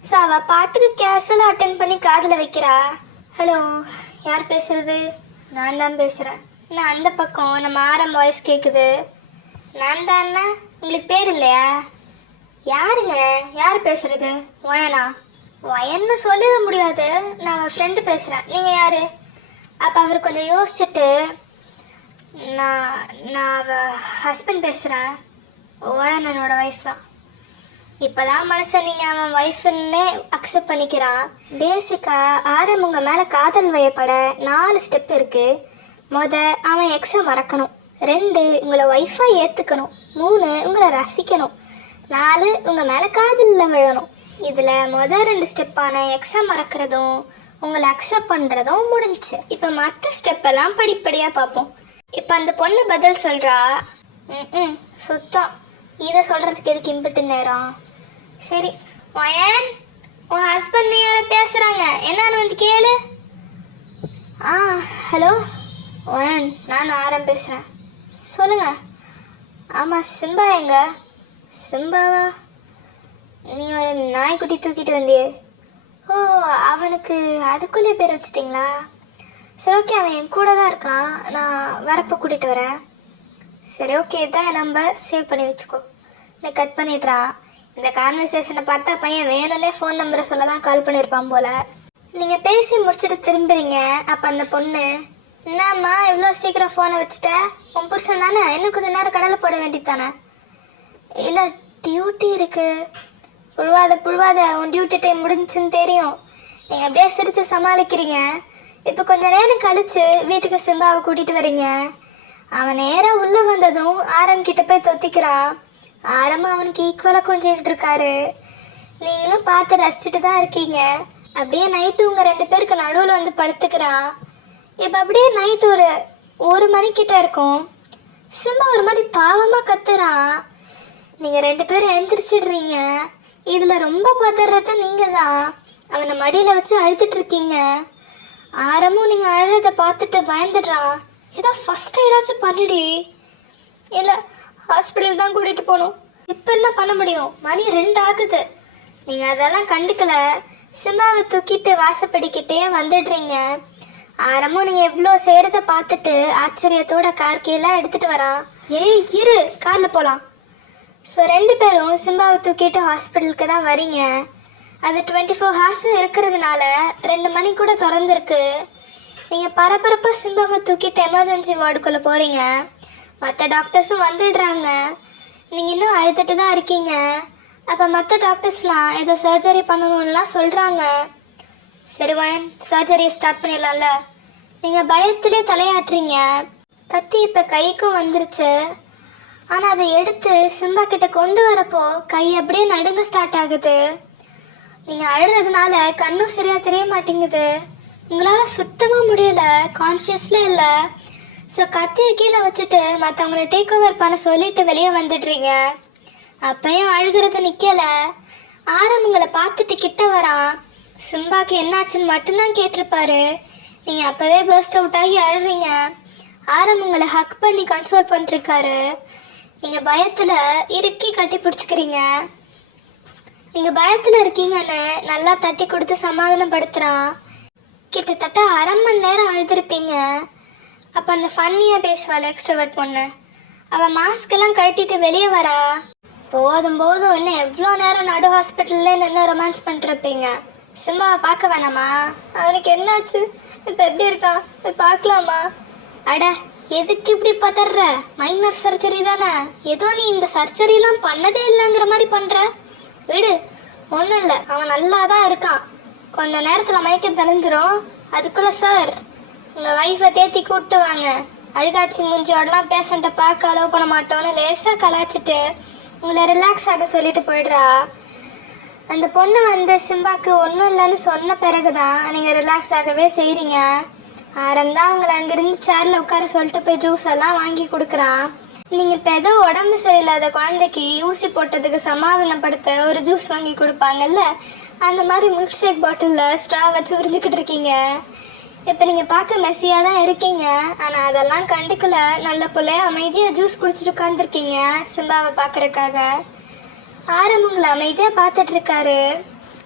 ஸோ அவள் பாட்டுக்கு கேஷுவலாக அட்டென்ட் பண்ணி காதில் வைக்கிறா. ஹலோ, யார் பேசுகிறது? நான் தான் பேசுகிறேன். நான் அந்த பக்கம் நம்ம ஆரம் வாய்ஸ் கேட்குது. நான் தான் அண்ணா, உங்களுக்கு பேர் இல்லையா? யாருங்க, யார் பேசுகிறது? ஒயனா? ஒயன்னு சொல்லிட முடியாது, நான் அவன் ஃப்ரெண்டு பேசுகிறேன். நீங்கள் யார்? அப்போ அவர் கொஞ்சம் யோசிச்சுட்டு, நான் அவள் ஹஸ்பண்ட் பேசுகிறேன். ஒயன் என்னோட ஒய்ஃப் தான். இப்போ தான் மனுஷன் நீங்கள் அவன் ஒய்ஃபுன்னே அக்செப்ட் பண்ணிக்கிறான். பேசிக்காக ஆரம் உங்கள் மேலே காதல் வயப்பட 4 ஸ்டெப் இருக்குது. அவன் எக்ஸை மறக்கணும். 2 உங்களை ஒய்ஃபாக ஏற்றுக்கணும். 3 உங்களை ரசிக்கணும். 4 உங்கள் மேலே காதலில் விழணும். இதில் 2 ஸ்டெப்பான எக்ஸை மறக்கிறதும் உங்களை அக்செப்ட் பண்ணுறதும் முடிஞ்சிச்சு. இப்போ மற்ற ஸ்டெப்பெல்லாம் படிப்படியாக பார்ப்போம். இப்போ அந்த பொண்ணு பதில் சொல்கிறா. சுத்தம், இதை சொல்கிறதுக்கு எதுக்கு இம்பிட்டு நேரம்? சரி ஒயன், உன் ஹஸ்பண்ட் யாரை பேசுகிறாங்க, என்னன்னு வந்து கேளு. ஹலோ ஒயன், நான் ஆரம் பேசுகிறேன். சொல்லுங்கள். ஆமாம், சிம்பா எங்க? சிம்பாவா? நீ ஒரு நாய்க்குட்டி தூக்கிட்டு வந்தியே. ஓ, அவனுக்கு அதுக்குள்ளே பேர் வச்சிட்டிங்களா? சரி ஓகே, அவன் என் கூட தான் இருக்கான். நான் வரப்போ கூட்டிகிட்டு வரேன். சரி ஓகே, இதான் என் நம்பர், சேவ் பண்ணி வச்சுக்கோ. நீ கட் பண்ணிடுறான். இந்த கான்வர்சேஷனை பார்த்தா பையன் வேணும்னே ஃபோன் நம்பரை சொல்ல தான் கால் பண்ணியிருப்பான் போல். நீங்கள் பேசி முடிச்சுட்டு திரும்புறீங்க. அப்போ அந்த பொண்ணு, என்னம்மா இவ்வளோ சீக்கிரம் ஃபோனை வச்சுட்ட? உன் புருஷன் தானே, இன்னும் கொஞ்சம் நேரம் கடலை போட வேண்டியது தானே? இல்லை, டியூட்டி இருக்குது. புழுவாத, உன் டியூட்டி டைம் முடிஞ்சுன்னு தெரியும். நீங்கள் அப்படியே சிரித்து சமாளிக்கிறீங்க. இப்போ கொஞ்ச நேரம் கழித்து வீட்டுக்கு சிம்பாவை கூட்டிகிட்டு வரீங்க. அவன் நேராக உள்ளே வந்ததும் ஆரம்பிக்கிட்ட போய் தொத்திக்கிறான். ஆரம்பம் அவனுக்கு ஈக்குவலாக கொஞ்சிக்கிட்டு இருக்காரு. நீங்களும் பார்த்து ரசிச்சுட்டு தான் இருக்கீங்க. அப்படியே நைட்டு உங்கள் 2 பேருக்கு நடுவில் வந்து படுத்துக்கிறான். இப்போ அப்படியே நைட்டு ஒரு 1 மணிக்கிட்ட இருக்கும். சிம்பா ஒரு மாதிரி பாவமாக கத்துறான். நீங்கள் 2 பேரும் எந்திரிச்சிடுறீங்க. இதில் ரொம்ப பதறது நீங்கள் தான். அவனை மடியில் வச்சு அழுத்துட்டு இருக்கீங்க. ஆரமும் நீங்கள் அழுறதை பார்த்துட்டு பயந்துடுறான். ஏதோ ஃபஸ்ட் எய்டாச்சும் பண்ணிடி. இல்லை, ஹாஸ்பிட்டல் தான் கூட்டிகிட்டு போகணும். இப்போ என்ன பண்ண முடியும்? மணி 2 ஆகுது. நீங்கள் அதெல்லாம் கண்டுக்கல. சிம்பாவை தூக்கிட்டு வாசப்படிக்கிட்டே வந்துடுறீங்க. ஆரமும் நீங்கள் எவ்வளோ செய்கிறத பார்த்துட்டு ஆச்சரியத்தோட கார் கீழே எடுத்துகிட்டு வரான். ஏய் இரு, காரில் போகலாம். ஸோ 2 பேரும் சிம்பாவை தூக்கிட்டு ஹாஸ்பிட்டலுக்கு தான் வரீங்க. அது 24 ஹார்ஸும் இருக்கிறதுனால 2 மணி கூட திறந்துருக்கு. நீங்கள் பரபரப்பாக சிம்பாவை தூக்கிட்டு எமர்ஜென்சி வார்டுக்குள்ளே போகிறீங்க. மற்ற டாக்டர்ஸும் வந்துடுறாங்க. நீங்கள் இன்னும் அழுதுட்டு தான் இருக்கீங்க. அப்போ மற்ற டாக்டர்ஸ்லாம் ஏதோ சர்ஜரி பண்ணணும்லாம் சொல்கிறாங்க. சரி வயன், சர்ஜரியை ஸ்டார்ட் பண்ணிடலாம்ல. நீங்கள் பயத்திலே தலையாட்டுறீங்க. கத்தி இப்போ கைக்கும் வந்துருச்சு. ஆனால் அதை எடுத்து சிம்பா கிட்ட கொண்டு வரப்போ கை அப்படியே நடுங்க ஸ்டார்ட் ஆகுது. நீங்கள் அழுறதுனால கண்ணும் சரியாக தெரிய மாட்டேங்குது. உங்களால் சுத்தமாக முடியலை, கான்ஷியஸ்லே இல்லை. ஸோ கத்தியை கீழே வச்சுட்டு மற்றவங்கள டேக் ஓவர் பண்ண சொல்லிட்டு வெளியே வந்துடுறீங்க. அப்பையும் அழுகிறது நிற்கல. ஆரம்பங்களை பார்த்துட்டு கிட்ட வரான். சிம்பாக்கு என்னாச்சுன்னு மட்டும்தான் கேட்டிருப்பாரு. நீங்கள் அப்போவே பர்ஸ்ட் அவுட் ஆகி அழுறீங்க. ஆரம்பங்களை ஹக் பண்ணி கன்சோல் பண்ணிருக்காரு. நீங்கள் பயத்தில் இறுக்கி கட்டி பிடிச்சிக்கிறீங்க. நீங்கள் பயத்தில் இருக்கீங்கன்னு நல்லா தட்டி கொடுத்து சமாதானப்படுத்துகிறான். கிட்டத்தட்ட அரை மணி நேரம் அழுதுருப்பீங்க. அப்போ அந்த ஃபன்னியாக பேசுவாள் எக்ஸ்ட்ரோவர்ட் பொண்ணு. அவள் மாஸ்கெல்லாம் கட்டிட்டு வெளியே வரா. போதும் போதும் இன்னும் எவ்வளோ நேரம் நடு ஹாஸ்பிட்டல்ல நின்று ரொமான்ஸ் பண்ணிருப்பீங்க. சிம்பாவை பார்க்க வேணாமா? அவனுக்கு என்னாச்சு? இப்போ எப்படி இருக்கா? போய் பார்க்கலாமா? அட எதுக்கு இப்படி பதற? மைனர் சர்ஜரி தானே. ஏதோ நீ இந்த சர்ஜரிலாம் பண்ணதே இல்லைங்கிற மாதிரி பண்ணுற. விடு, ஒன்றும் இல்லை, அவன் நல்லா தான் இருக்கான். கொஞ்ச நேரத்தில் மயக்கம் தெளிஞ்சிரும். அதுக்குள்ளே சார் உங்கள் ஒய்ஃபை தேத்தி கூப்பிட்டு வாங்க. அழுகாச்சி மூஞ்சியோடலாம் பேஷண்ட்டை பார்க்க அலோவ் பண்ண மாட்டோன்னு லேசாக கலாச்சிட்டு உங்களை ரிலாக்ஸ் ஆக சொல்லிட்டு போயிடுறா. அந்த பொண்ணு வந்து சிம்பாக்கு ஒன்றும் இல்லைன்னு சொன்ன பிறகு தான் நீங்கள் ரிலாக்ஸ் ஆகவே செய்கிறீங்க. ஆரம்பம் உங்களை அங்கேருந்து சேரில் உட்கார சொல்லிட்டு போய் ஜூஸ் எல்லாம் வாங்கி கொடுக்குறான். நீங்கள் இப்போ ஏதோ உடம்பு சரியில்லாத குழந்தைக்கு ஊசி போட்டதுக்கு சமாதானப்படுத்த ஒரு ஜூஸ் வாங்கி கொடுப்பாங்கல்ல, அந்த மாதிரி மில்க் ஷேக் பாட்டிலில் ஸ்ட்ரா வச்சு உறிஞ்சிக்கிட்டு இருக்கீங்க. இப்போ நீங்கள் பார்க்க மெஸ்ஸியாக தான் இருக்கீங்க. ஆனால் அதெல்லாம் கண்டுக்கல. நல்ல போல அமைதியாக ஜூஸ் குடிச்சிட்டு உட்காந்துருக்கீங்க சிம்பாவை பார்க்குறக்காக. ஆரம்பங்களை அமைதியாக பார்த்துட்ருக்காரு.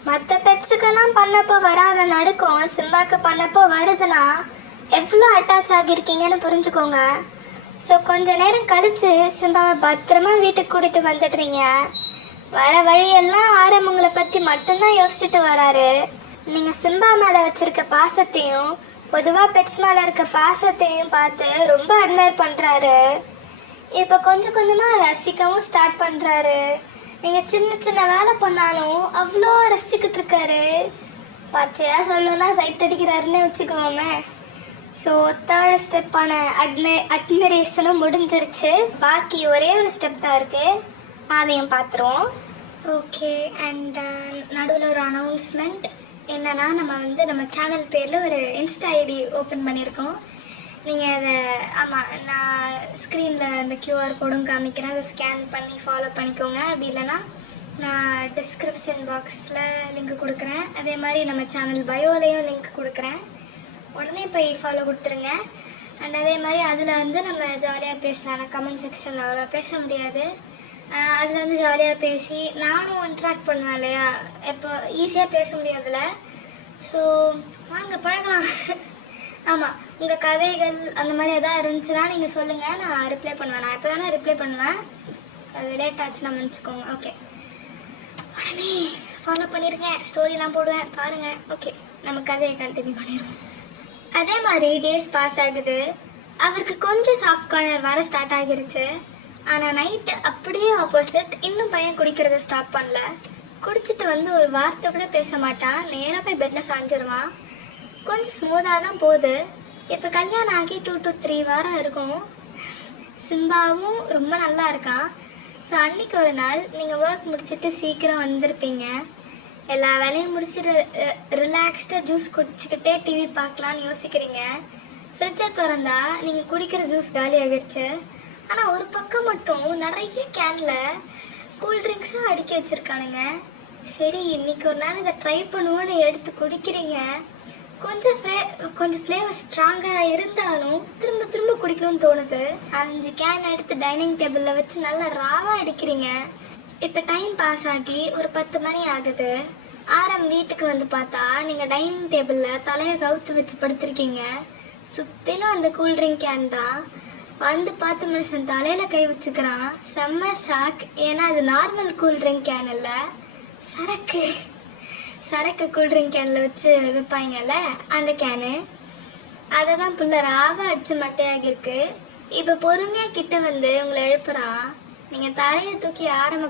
மற்ற பெட்ஸுக்கெல்லாம் பண்ணப்போ வராத நடுக்கம் சிம்பாக்கு பண்ணப்போ வருதுன்னா எவ்வளோ அட்டாச் ஆகியிருக்கீங்கன்னு புரிஞ்சுக்கோங்க. ஸோ கொஞ்ச நேரம் கழித்து சிம்பாவை பத்திரமா வீட்டுக்கு கூட்டிகிட்டு வந்துடுறீங்க. வர வழியெல்லாம் ஆரம்பங்களை பற்றி மட்டும்தான் யோசிச்சுட்டு வராரு. நீங்கள் சிம்பா மேலே வச்சுருக்க பாசத்தையும் பொதுவாக பெட்ஸ் மேலே இருக்க பாசத்தையும் பார்த்து ரொம்ப அட்மையர் பண்ணுறாரு. இப்போ கொஞ்சம் கொஞ்சமாக ரசிக்கவும் ஸ்டார்ட் பண்ணுறாரு. நீங்கள் சின்ன சின்ன வேலை பண்ணாலும் அவ்வளோ ரசிச்சுக்கிட்டு இருக்காரு. பச்சையாக சொல்லணும்னா சைட் அடிக்கிறாருன்னு வச்சுக்கோமே. ஸோ தேர்ட் ஸ்டெப்பான அட்மிரேஷனும் முடிஞ்சிருச்சு. பாக்கி ஒரே ஒரு ஸ்டெப் தான் இருக்குது, அதையும் பார்த்துருவோம். ஓகே, அண்ட் நடுவில் ஒரு அனௌன்ஸ்மெண்ட் என்னென்னா, நம்ம சேனல் பேரில் ஒரு இன்ஸ்டா ஐடி ஓப்பன் பண்ணியிருக்கோம். நீங்கள் அதை நான் ஸ்க்ரீனில் இந்த QR கோடும் காமிக்கிறேன். அதை ஸ்கேன் பண்ணி ஃபாலோ பண்ணிக்கோங்க. அப்படி இல்லைன்னா நான் டிஸ்கிரிப்ஷன் பாக்ஸில் லிங்க் கொடுக்குறேன். அதே மாதிரி நம்ம சேனல் பயோலையும் லிங்க் கொடுக்குறேன். உடனே போய் ஃபாலோ கொடுத்துருங்க. அண்ட் அதே மாதிரி அதில் நம்ம ஜாலியாக பேசலாம். நான் கமெண்ட் செக்ஷனில் அவ்வளோ பேச முடியாது. அதில் ஜாலியாக பேசி நானும் இன்ட்ராக்ட் பண்ணுவேன் இல்லையா, எப்போ ஈஸியாக பேச முடியாதுல்ல. ஸோ வாங்க பழகலாம். ஆமாம், உங்கள் கதைகள் அந்த மாதிரி எதாவது இருந்துச்சுன்னா நீங்கள் சொல்லுங்கள், நான் ரிப்ளை பண்ணுவேன். நான் எப்போ வேணால் ரிப்ளை பண்ணுவேன். அது லேட் ஆச்சுன்னா மன்னிச்சுக்கோங்க. ஓகே, உடனே ஃபாலோ பண்ணிடுங்க. ஸ்டோரிலாம் போடுவேன் பாருங்கள். ஓகே, நம்ம கதையை கண்டினியூ பண்ணிடுவோம். அதே மாதிரி டேஸ் பாஸ் ஆகுது. அவருக்கு கொஞ்சம் சாஃப்ட் கார்னர் வர ஸ்டார்ட் ஆகிருச்சு. ஆனால் நைட்டு அப்படியே ஆப்போசிட். இன்னும் பையன் குடிக்கிறத ஸ்டாப் பண்ணல. குடிச்சிட்டு ஒரு வார்த்தை கூட பேச மாட்டான். நேராக போய் பெட்டில் சாஞ்சிருவான். கொஞ்சம் ஸ்மூத்தாக தான் போகுது. இப்போ கல்யாணம் ஆகி 2 to 3 வாரம் இருக்கும். சிம்பாவும் ரொம்ப நல்லா இருக்கான். ஸோ அன்றைக்கி ஒரு நாள் நீங்கள் ஒர்க் முடிச்சுட்டு சீக்கிரம் வந்திருப்பீங்க. எல்லா வேலையும் முடிச்சுட்டு ரிலாக்ஸ்டாக ஜூஸ் குடிச்சிக்கிட்டே டிவி பார்க்கலான்னு யோசிக்கிறீங்க. ஃப்ரிட்ஜை திறந்தா நீங்கள் குடிக்கிற ஜூஸ் காலி ஆகிடுச்சு. ஆனால் ஒரு பக்கம் மட்டும் நிறைய கேனில் கூல்ட்ரிங்க்ஸும் அடுக்கி வச்சுருக்கானுங்க. சரி, இன்றைக்கி ஒரு நாள் இதை ட்ரை பண்ணுவோன்னு எடுத்து குடிக்கிறீங்க. கொஞ்சம் ஃப்ளேவர் ஸ்ட்ராங்காக இருந்தாலும் திரும்ப திரும்ப குடிக்கணும்னு தோணுது. 5 கேன் எடுத்து டைனிங் டேபிளில் வச்சு நல்லா ராவாக அடிக்கிறீங்க. இப்போ டைம் பாஸ் ஆகி ஒரு 10 மணி ஆகுது. வீட்டுக்கு பார்த்தா நீங்கள் டைனிங் டேபிளில் தலையை கவுத்து வச்சு படுத்திருக்கீங்க. சுற்றிலும் அந்த கூல்ட்ரிங்க் கேன் தான். பார்த்து மனுஷன் தலையில் கை வச்சுக்கிறான். செம்ம ஷாக். ஏன்னா அது நார்மல் கூல்ட்ரிங்க் கேன் இல்லை, சரக்கு கூல்ட்ரிங்க் கேனில் வச்சு விற்பாங்கல்ல அந்த கேனு. அதை தான் புள்ள ராவா அடித்து மட்டையாகிருக்கு. இப்போ பொறுமையாக கிட்ட உங்களை எழுப்புறான். நீங்கள் தலையை தூக்கி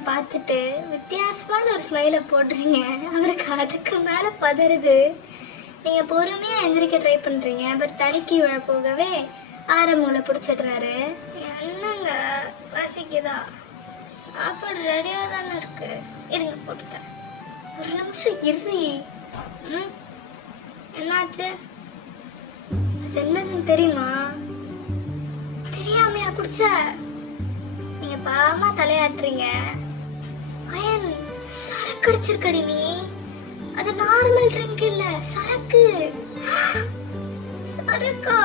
பார்த்துட்டு வித்தியாசமான ஒரு ஸ்மைலை போடுறீங்க. அவருக்கு அதுக்கு மேலே பதறுது. நீங்கள் பொறுமையாக எந்திரிக்க ட்ரை பண்ணுறீங்க. பட் தடுக்கி விழ போகவே உங்களை பிடிச்சிடுறாரு. என்னங்க வசிக்குதா? சாப்பாடு ரெடியாக தானே இருக்கு, இருங்க போட்டுத்தேன். ஒரு நிமிஷம் இரு. என்னாச்சு? என்னதுன்னு தெரியுமா? குடிச்ச? நீங்க பாவமா தலையாட்டுறீங்க. அயன், சரக்கு அடிச்சிருக்கடி நீ. அது நார்மல் ட்ரிங்க் இல்ல, சரக்கு. சரக்கா?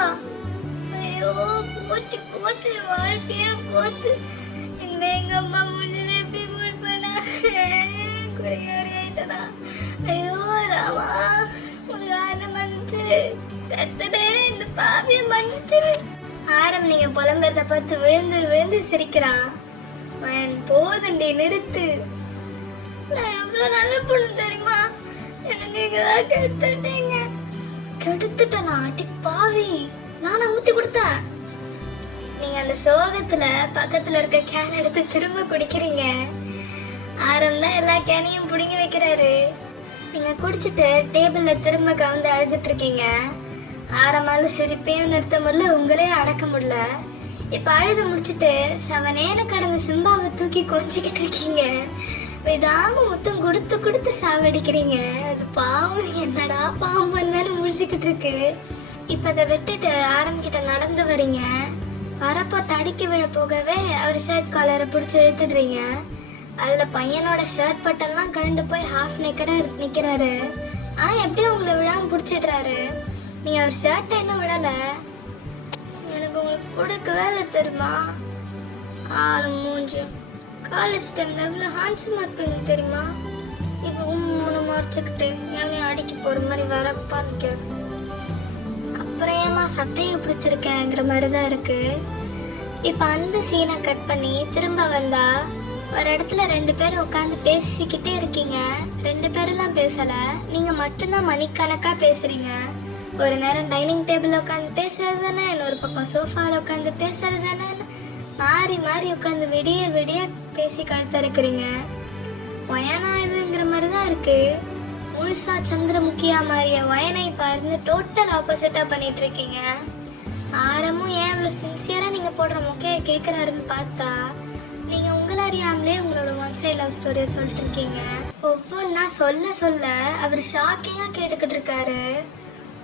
ஐயோ, போச்சு போச்சு, வாழ்க்கையே போச்சு. எங்க அம்மா மூஞ்சில எப்படி மூட் பண்ணா? குடிகாரி ஆயிட்டனா? ஐயோ ராமா, முருகான மன்னிச்சிரு. கத்தடே, இந்த பாவிய மன்னிச்சிரு. ஆரம் நீங்க புலம்புறத பார்த்து விழுந்து விழுந்து சிரிக்கிறான். போதுண்டி, நிறுத்து. நான் எவ்வளவு நல்ல பொண்ணு தெரியுமா? என்ன நீங்க தான் கெடுத்துட்டீங்க. கெடுத்துட்டனா? அடி பாவி, நானா ஊத்தி கொடுத்தேன்? நீங்க அந்த சோகத்துல பக்கத்துல இருக்க கேன் எடுத்து திரும்ப குடிக்கிறீங்க. ஆரம் தான் எல்லா கேனையும் புடுங்கி வைக்கிறாரு. நீங்க குடிச்சிட்டு டேபிள்ல திரும்ப கவுந்து அழுதுட்டு இருக்கீங்க. ஆரமால சிரிப்பையும் நிறுத்த முடியல, உங்களையும் அடக்க முடியல. இப்ப அழுது முடிச்சுட்டு சவனேன கடந்த சிம்பாவை தூக்கி கொஞ்சிக்கிட்டு இருக்கீங்க. விடாம முத்தம் கொடுத்து கொடுத்து சாவடிக்கிறீங்க. அது பாவம், என்னடா பாவம் பண்ணாலும் முடிச்சுக்கிட்டு இருக்கு. இப்ப அதை விட்டுட்டு ஆரம்பிக்கிட்ட நடந்து வரீங்க. வரப்போ தடிக்கி விழ போகவே அவர் ஷர்ட் காலரை பிடிச்சி இழுத்துடுறீங்க. அதுல பையனோட ஷர்ட் பட்டெல்லாம் கழண்டு போய் ஹாஃப் நெக்கடா நிக்கிறாரு. ஆனா எப்படியும் உங்களை விழாம பிடிச்சிடுறாரு. நீங்க அவர் ஷர்ட்டை இன்னும் விடல. எனக்கு உங்களுக்கு கொடுக்கவே இல்லை தெரியுமா? ஆறு மூஞ்சு காலேஜ் டைம்ல எவ்வளோ ஹேண்ட்ஸமா இருப்பீங்க தெரியுமா? இப்போ மூணு மறைச்சிக்கிட்டு எவனையும் அடிக்க போற மாதிரி வரப்பா நிற்காது. அப்புறம் ஏமா சட்டையை பிடிச்சிருக்கேங்கிற மாதிரி தான் இருக்கு. இப்போ அந்த சீனை கட் பண்ணி திரும்ப வந்தா ஒரு இடத்துல 2 பேரும் உட்காந்து பேசிக்கிட்டே இருக்கீங்க. 2 பேரெல்லாம் பேசல, நீங்க மட்டும்தான் மணிக்கணக்கா பேசுறீங்க. ஒரு நேரம் டைனிங் டேபிள்ல உட்காந்து பேசுறது தானே, இன்னொரு பக்கம் சோஃபால உட்காந்து பேசுறது தானே, மாறி மாறி உட்காந்து விடிய விடிய பேசி கழுத்த இருக்கிறீங்க. வயனா இதுங்கிற மாதிரி தான் இருக்கு. முழுசா சந்திரமுகியா மாறிய வயனை பாருன்னு டோட்டல் ஆப்போசிட்டா பண்ணிட்டு இருக்கீங்க. ஆரமும் ஏன் இவ்வளவு சின்சியரா நீங்க போடுற மொக்கைய கேட்கறாருன்னு பார்த்தா நீங்க உங்களை அறியாமலே உங்களோட ஒன் சைட் லவ் ஸ்டோரியை சொல்லிட்டு இருக்கீங்க. ஒவ்வொன்னா சொல்ல சொல்ல அவர் ஷாக்கிங்கா கேட்டுக்கிட்டு இருக்காரு.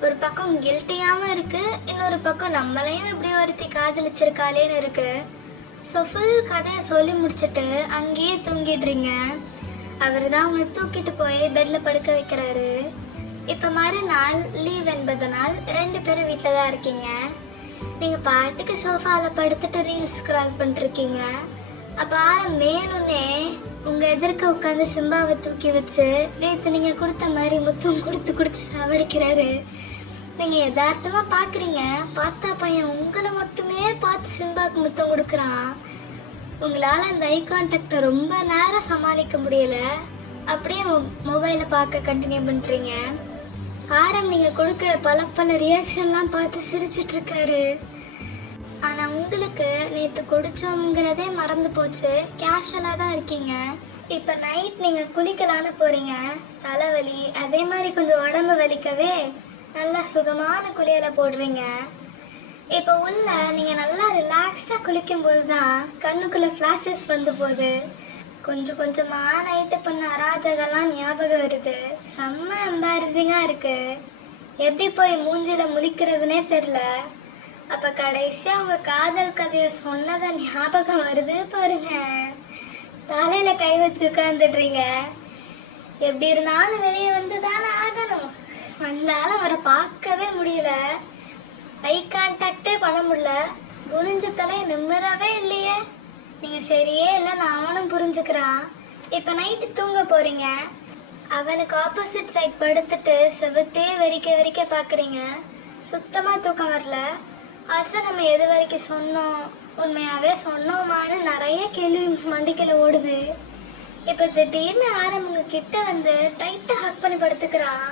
ஒரு பக்கம் கில்ட்டியாவும் இருக்கு, இன்னொரு பக்கம் நம்மளையும் இப்படி ஒருத்தி காதலிச்சிருக்காளேன்னு இருக்கு. ஸோ ஃபுல் கதையை சொல்லி முடிச்சுட்டு அங்கேயே தூங்கிடுறீங்க. அவர் தான் உங்களை தூக்கிட்டு போய் பெட்ல படுக்க வைக்கிறாரு. இப்போ மறுநாள் லீவ் என்பதனால் 2 பேரும் வீட்டில் தான் இருக்கீங்க. நீங்கள் பாட்டுக்கு சோஃபாவில் படுத்துட்டு ரீல்ஸ் ஸ்க்ரால் பண்ணிருக்கீங்க. அப்போ ஆரம் வேணும்னே உங்கள் எதிர்க்க உட்காந்து சிம்பாவை தூக்கி வச்சு நேற்று நீங்கள் கொடுத்த மாதிரி முத்தம் கொடுத்து கொடுத்து சாவடிக்கிறாரு. நீங்கள் யதார்த்தமாக பார்க்குறீங்க, பார்த்தா பையன் உங்களை மட்டுமே பார்த்து சிம்பாவுக்கு முத்தம் கொடுக்குறான். உங்களால் அந்த ஐ கான்டாக்டை ரொம்ப நேரம் சமாளிக்க முடியல. அப்படியே மொபைலை பார்க்க கண்டினியூ பண்ணுறீங்க. ஆரம் நீங்கள் கொடுக்குற பல ரியாக்ஷன்லாம் பார்த்து சிரிச்சிட்டு இருக்காரு. ஆனால் உங்களுக்கு நேற்று குடிச்சோங்கிறதே மறந்து போச்சு, கேஷுவலாக தான் இருக்கீங்க. இப்போ நைட் நீங்கள் குளிக்கலான்னு போகிறீங்க. தலைவலி அதே மாதிரி கொஞ்சம் உடம்பு வலிக்கவே நல்லா சுகமான குளியலை போடுறீங்க. இப்போ உள்ள நீங்கள் நல்லா ரிலாக்ஸ்டாக குளிக்கும்போது தான் கண்ணுக்குள்ளே ஃப்ளாஷஸ் வந்து போகுது. கொஞ்சம் கொஞ்சமாக நைட்டு பண்ண அராஜகம்லாம் ஞாபகம் வருது. செம்ம எம்பாரசிங்காக இருக்குது. எப்படி போய் மூஞ்சில் முழிக்கிறதுனே தெரில. அப்போ கடைசியாக அவங்க காதல் கதையை சொன்னதை ஞாபகம் வருது பாருங்க. தலையில் கை வச்சு உட்காந்துடுறீங்க. எப்படி இருந்தாலும் வெளியே வந்து தானே ஆகணும். வந்தாலும் அவரை பார்க்கவே முடியல, ஐ கான்டாக்டே பண்ண முடியல. குனிஞ்ச தலையை நிம்மறவே இல்லையே. நீங்கள் சரியே இல்லைன்னு அவனும் புரிஞ்சுக்கிறான். இப்போ நைட்டு தூங்க போகிறீங்க. அவனுக்கு ஆப்போசிட் சைட் படுத்துட்டு செவத்தே வெறிக்க பார்க்குறீங்க. சுத்தமாக தூக்கம் வரல. ஆசை நம்ம எது வரைக்கும் சொன்னோம், உண்மையாகவே சொன்னோமான்னு நிறைய கேள்வி மண்டிக்கல ஓடுது. இப்போ திடீர்னு ஆரம்பங்க கிட்ட வந்து டைட்டாக ஹக் பண்ணி படுத்துக்கிறான்.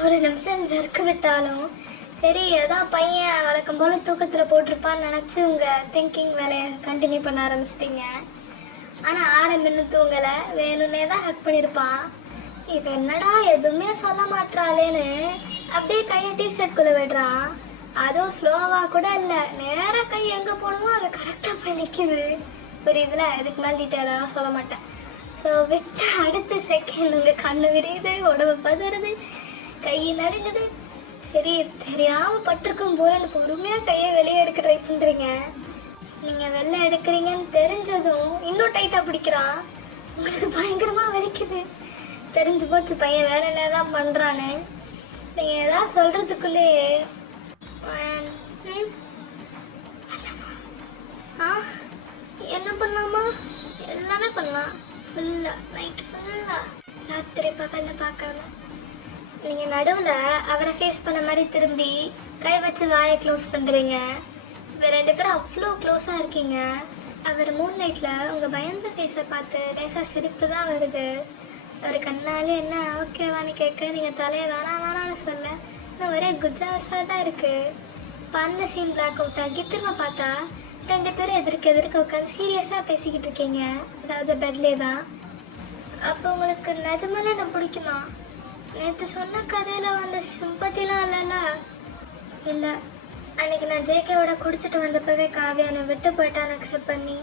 ஒரு நிமிஷம் ஜர்க்கு விட்டாலும் சரி, அதான் பையன் வழக்கம் போல் தூக்கத்தில் போட்டிருப்பான்னு நினச்சி உங்கள் திங்கிங் வேலையை கண்டினியூ பண்ண ஆரம்பிச்சிட்டிங்க. ஆனால் ஆரம் இன்னும் தூங்கலை, வேணும்னே தான் ஹக் பண்ணியிருப்பான். இப்போ என்னடா எதுவுமே சொல்ல மாட்டாளேன்னு அப்படியே கையை டிஷர்ட்குள்ளே விடுறான். அதுவும் ஸ்லோவாக கூட இல்லை, நேராக கை எங்கே போகணுமோ அதை கரெக்டாக போய் நிற்கிது. புரியுதுல? இதுக்கு மேலே டீட்டெயிலாக சொல்ல மாட்டேன். ஸோ விட்டு அடுத்த செகண்ட் உங்கள் கண்ணு விரியுது, உடம்பு பதறுது, கை நடுங்குது. சரி, தெரியாமல் பட்டிருக்கும் போல பொறுமையாக கையை வெளியே எடுக்க ட்ரை பண்ணுறீங்க. நீங்கள் வெளில எடுக்கிறீங்கன்னு தெரிஞ்சதும் இன்னும் டைட்டாக பிடிக்கிறான். உங்களுக்கு பயங்கரமாக வலிக்குது. தெரிஞ்சு போச்சு பையன் வேற என்ன தான் பண்ணுறான்னு. நீங்கள் எதாவது சொல்கிறதுக்குள்ளேயே என்ன பண்ணலாமா? எல்லாமே பண்ணலாம். ஃபுல்லாக நைட்டு ஃபுல்லாக ராத்திரி பகலில் பார்க்காம நீங்கள் நடுவில் அவரை ஃபேஸ் பண்ண மாதிரி திரும்பி கை வச்சு வாயை க்ளோஸ் பண்ணுறீங்க. இப்போ 2 பேரும் அவ்வளோ க்ளோஸாக இருக்கீங்க. அவர் மூன்லைட்டில் உங்கள் பயந்த ஃபேஸை பார்த்து லேசாக சிரிப்பு தான் வருது. அவர் கண்ணாலே என்ன ஓகேவான்னு கேட்க நீங்கள் தலையை வேணான்னு சொல்ல இன்னும் ஒரே குஜாவஸாக தான் இருக்குது. இப்போ அந்த சீன் பிளாக் அவுட் ஆகி திரும்ப பார்த்தா 2 பேரும் எதிர்க்க உட்காந்து சீரியஸாக பேசிக்கிட்டு இருக்கீங்க. அதாவது பெட்லே தான். அப்போ உங்களுக்கு நிஜமெல்லாம் என்ன பிடிக்குமா? நேற்று சொன்ன கதையில் வந்த சிம்பத்திலாம் இல்லைல்ல? இல்லை. அன்றைக்கி நான் ஜேகேவோட குடிச்சிட்டு வந்தப்பவே காவியானை விட்டு போயிட்டான்னு அக்செப்ட் பண்ணி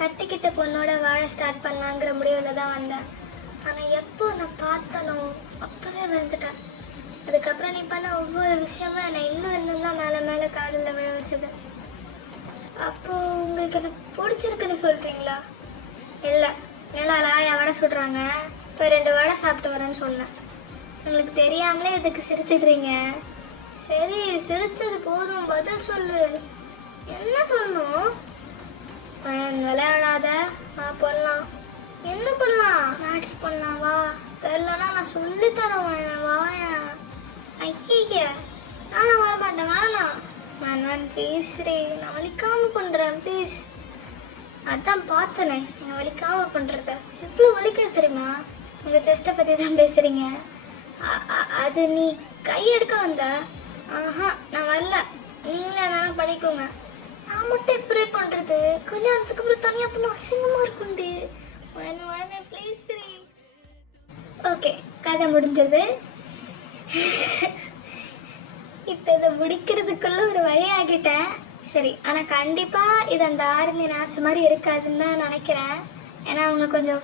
கட்டிக்கிட்ட பொண்ணோட வாழ ஸ்டார்ட் பண்ணலாங்கிற முடிவில் தான் வந்தேன். ஆனால் எப்போ நான் பார்த்தனோ அப்போவே விழுந்துட்டேன். அதுக்கப்புறம் நீ பண்ண ஒவ்வொரு விஷயமும் என்னை இன்னும் தான் மேலே காதலில் விழ வச்சது. அப்போது உங்களுக்கு என்ன பிடிச்சிருக்குன்னு சொல்கிறீங்களா? இல்லை, நிலாலா என் வடை சுடுறாங்க, இப்போ 2 வடை சாப்பிட்டு வரேன்னு சொன்னேன். உங்களுக்கு தெரியாமலே இதுக்கு சிரிச்சிடுறீங்க. சரி, சிரிச்சது போதும், பதில் சொல்லு. என்ன சொல்லணும்? விளையாடாத, பண்ணலாம். என்ன பண்ணலாம்? மேட்ரு பண்ணலாம். வா. தெரியலன்னா நான் சொல்லித்தரேன். வாயன். ஐய, நான் வரமாட்டேன். வேணாம் நான் ப்ளீஸ் ரே, நான் வலிக்காமல் பண்ணுறேன் ப்ளீஸ். அதான் பார்த்தனே நான் வலிக்காமல் பண்ணுறத. எவ்வளோ வலிக்குது தெரியுமா? உங்கள் செஸ்ட்டை பற்றி தான் பேசுகிறீங்க. அது நீ கை எடுக்க வந்த? ஆஹா, நான் வரல. நீங்களே அதனால பண்ணிக்கோங்க. நான் மட்டும் எப்படி பண்ணுறது? கல்யாணத்துக்கு அப்புறம் தனியாக பண்ண அசிங்கமாக இருக்குண்டு. Please ray. ஓகே, கதை முடிஞ்சது. இப்போ இதை முடிக்கிறதுக்குள்ள ஒரு வழி ஆகிட்டேன். சரி, ஆனால் கண்டிப்பாக இது அந்த ஆர்மி நினச்ச மாதிரி இருக்காதுன்னு தான் நினைக்கிறேன். ஏன்னா அவங்க கொஞ்சம்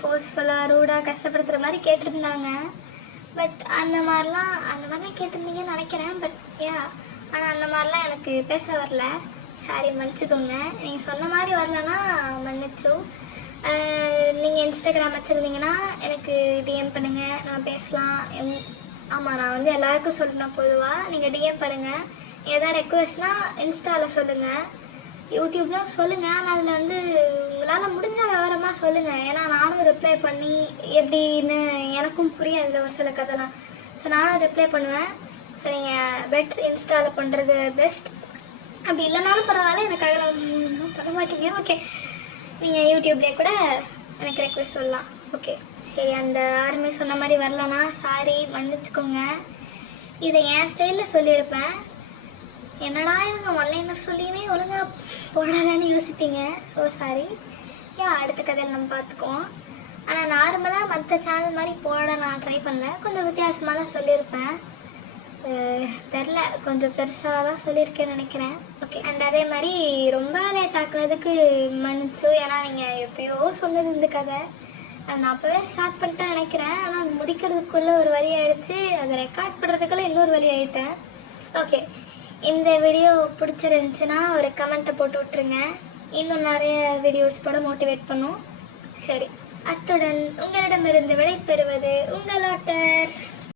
ஃபோர்ஸ்ஃபுல்லாக ரூடாக கஷ்டப்படுத்துகிற மாதிரி கேட்டிருந்தாங்க. பட் அந்த மாதிரிலாம் கேட்டிருந்தீங்கன்னு நினைக்கிறேன். பட் ஆனால் அந்த மாதிரிலாம் எனக்கு பேச வரல. சாரி, மன்னிச்சுக்கோங்க. நீங்கள் சொன்ன மாதிரி வரலன்னா மன்னிச்சோம். நீங்கள் இன்ஸ்டாகிராம் வச்சுருந்தீங்கன்னா எனக்கு டிஎம் பண்ணுங்கள், நான் பேசலாம். ஆமாம், நான் வந்து எல்லாருக்கும் சொல்லணும் பொதுவாக. நீங்கள் டிஎம் பண்ணுங்கள். எதாவது ரெக்வஸ்ட்னால் இன்ஸ்டாவில் சொல்லுங்கள், யூடியூப்லாம் சொல்லுங்கள். ஆனால் அதில் வந்து உங்களால் முடிஞ்ச விவரமாக சொல்லுங்கள். ஏன்னா நானும் ரிப்ளை பண்ணி எப்படின்னு எனக்கும் புரியும் அதில் ஒரு சில கதைலாம். ஸோ நானும் ரிப்ளை பண்ணுவேன். ஸோ நீங்கள் பெட்ரு இன்ஸ்டாவில் பண்ணுறது பெஸ்ட். அப்படி இல்லைனாலும் பரவாயில்ல, எனக்காக நான் பண்ண மாட்டீங்க. ஓகே, நீங்கள் யூடியூப்லேயே கூட எனக்கு ரெக்வஸ்ட் சொல்லலாம். ஓகே, சரி. அந்த ஆர்மி சொன்ன மாதிரி வரலன்னா சாரி, மன்னிச்சுக்கோங்க. இதை என் ஸ்டைலில் சொல்லியிருப்பேன். என்னடா இவங்க ஒன்லைனர் சொல்லியுமே ஒழுங்காக போடலான்னு யோசிப்பீங்க. So sorry. அடுத்த கதையில் நம்ம பார்த்துக்குவோம். ஆனால் நார்மலாக மற்ற சேனல் மாதிரி போட நான் ட்ரை பண்ணல. கொஞ்சம் வித்தியாசமாக தான் சொல்லியிருப்பேன். தெரில, கொஞ்சம் பெருசாக தான் சொல்லியிருக்கேன்னு நினைக்கிறேன். ஓகே. அண்ட் அதே மாதிரி ரொம்ப லேட் ஆக்குனதுக்கு மன்னிச்சோம். ஏன்னா நீங்கள் எப்பயோ சொன்னது இந்த கதை அது நான் அப்போவே ஸ்டார்ட் பண்ணிட்டேன் நினைக்கிறேன். ஆனால் அது முடிக்கிறதுக்குள்ளே ஒரு வழி ஆகிடுச்சு. அதை ரெக்கார்ட் பண்ணுறதுக்குள்ளே இன்னொரு வழி ஆகிட்டேன். ஓகே, இந்த வீடியோ பிடிச்சிருந்துச்சுன்னா ஒரு கமெண்ட்டை போட்டு விட்ருங்க. இன்னும் நிறைய வீடியோஸ் போட மோட்டிவேட் பண்ணும். சரி, அத்துடன் உங்களிடமிருந்து விடை பெறுவது உங்கள் டாக்டர்.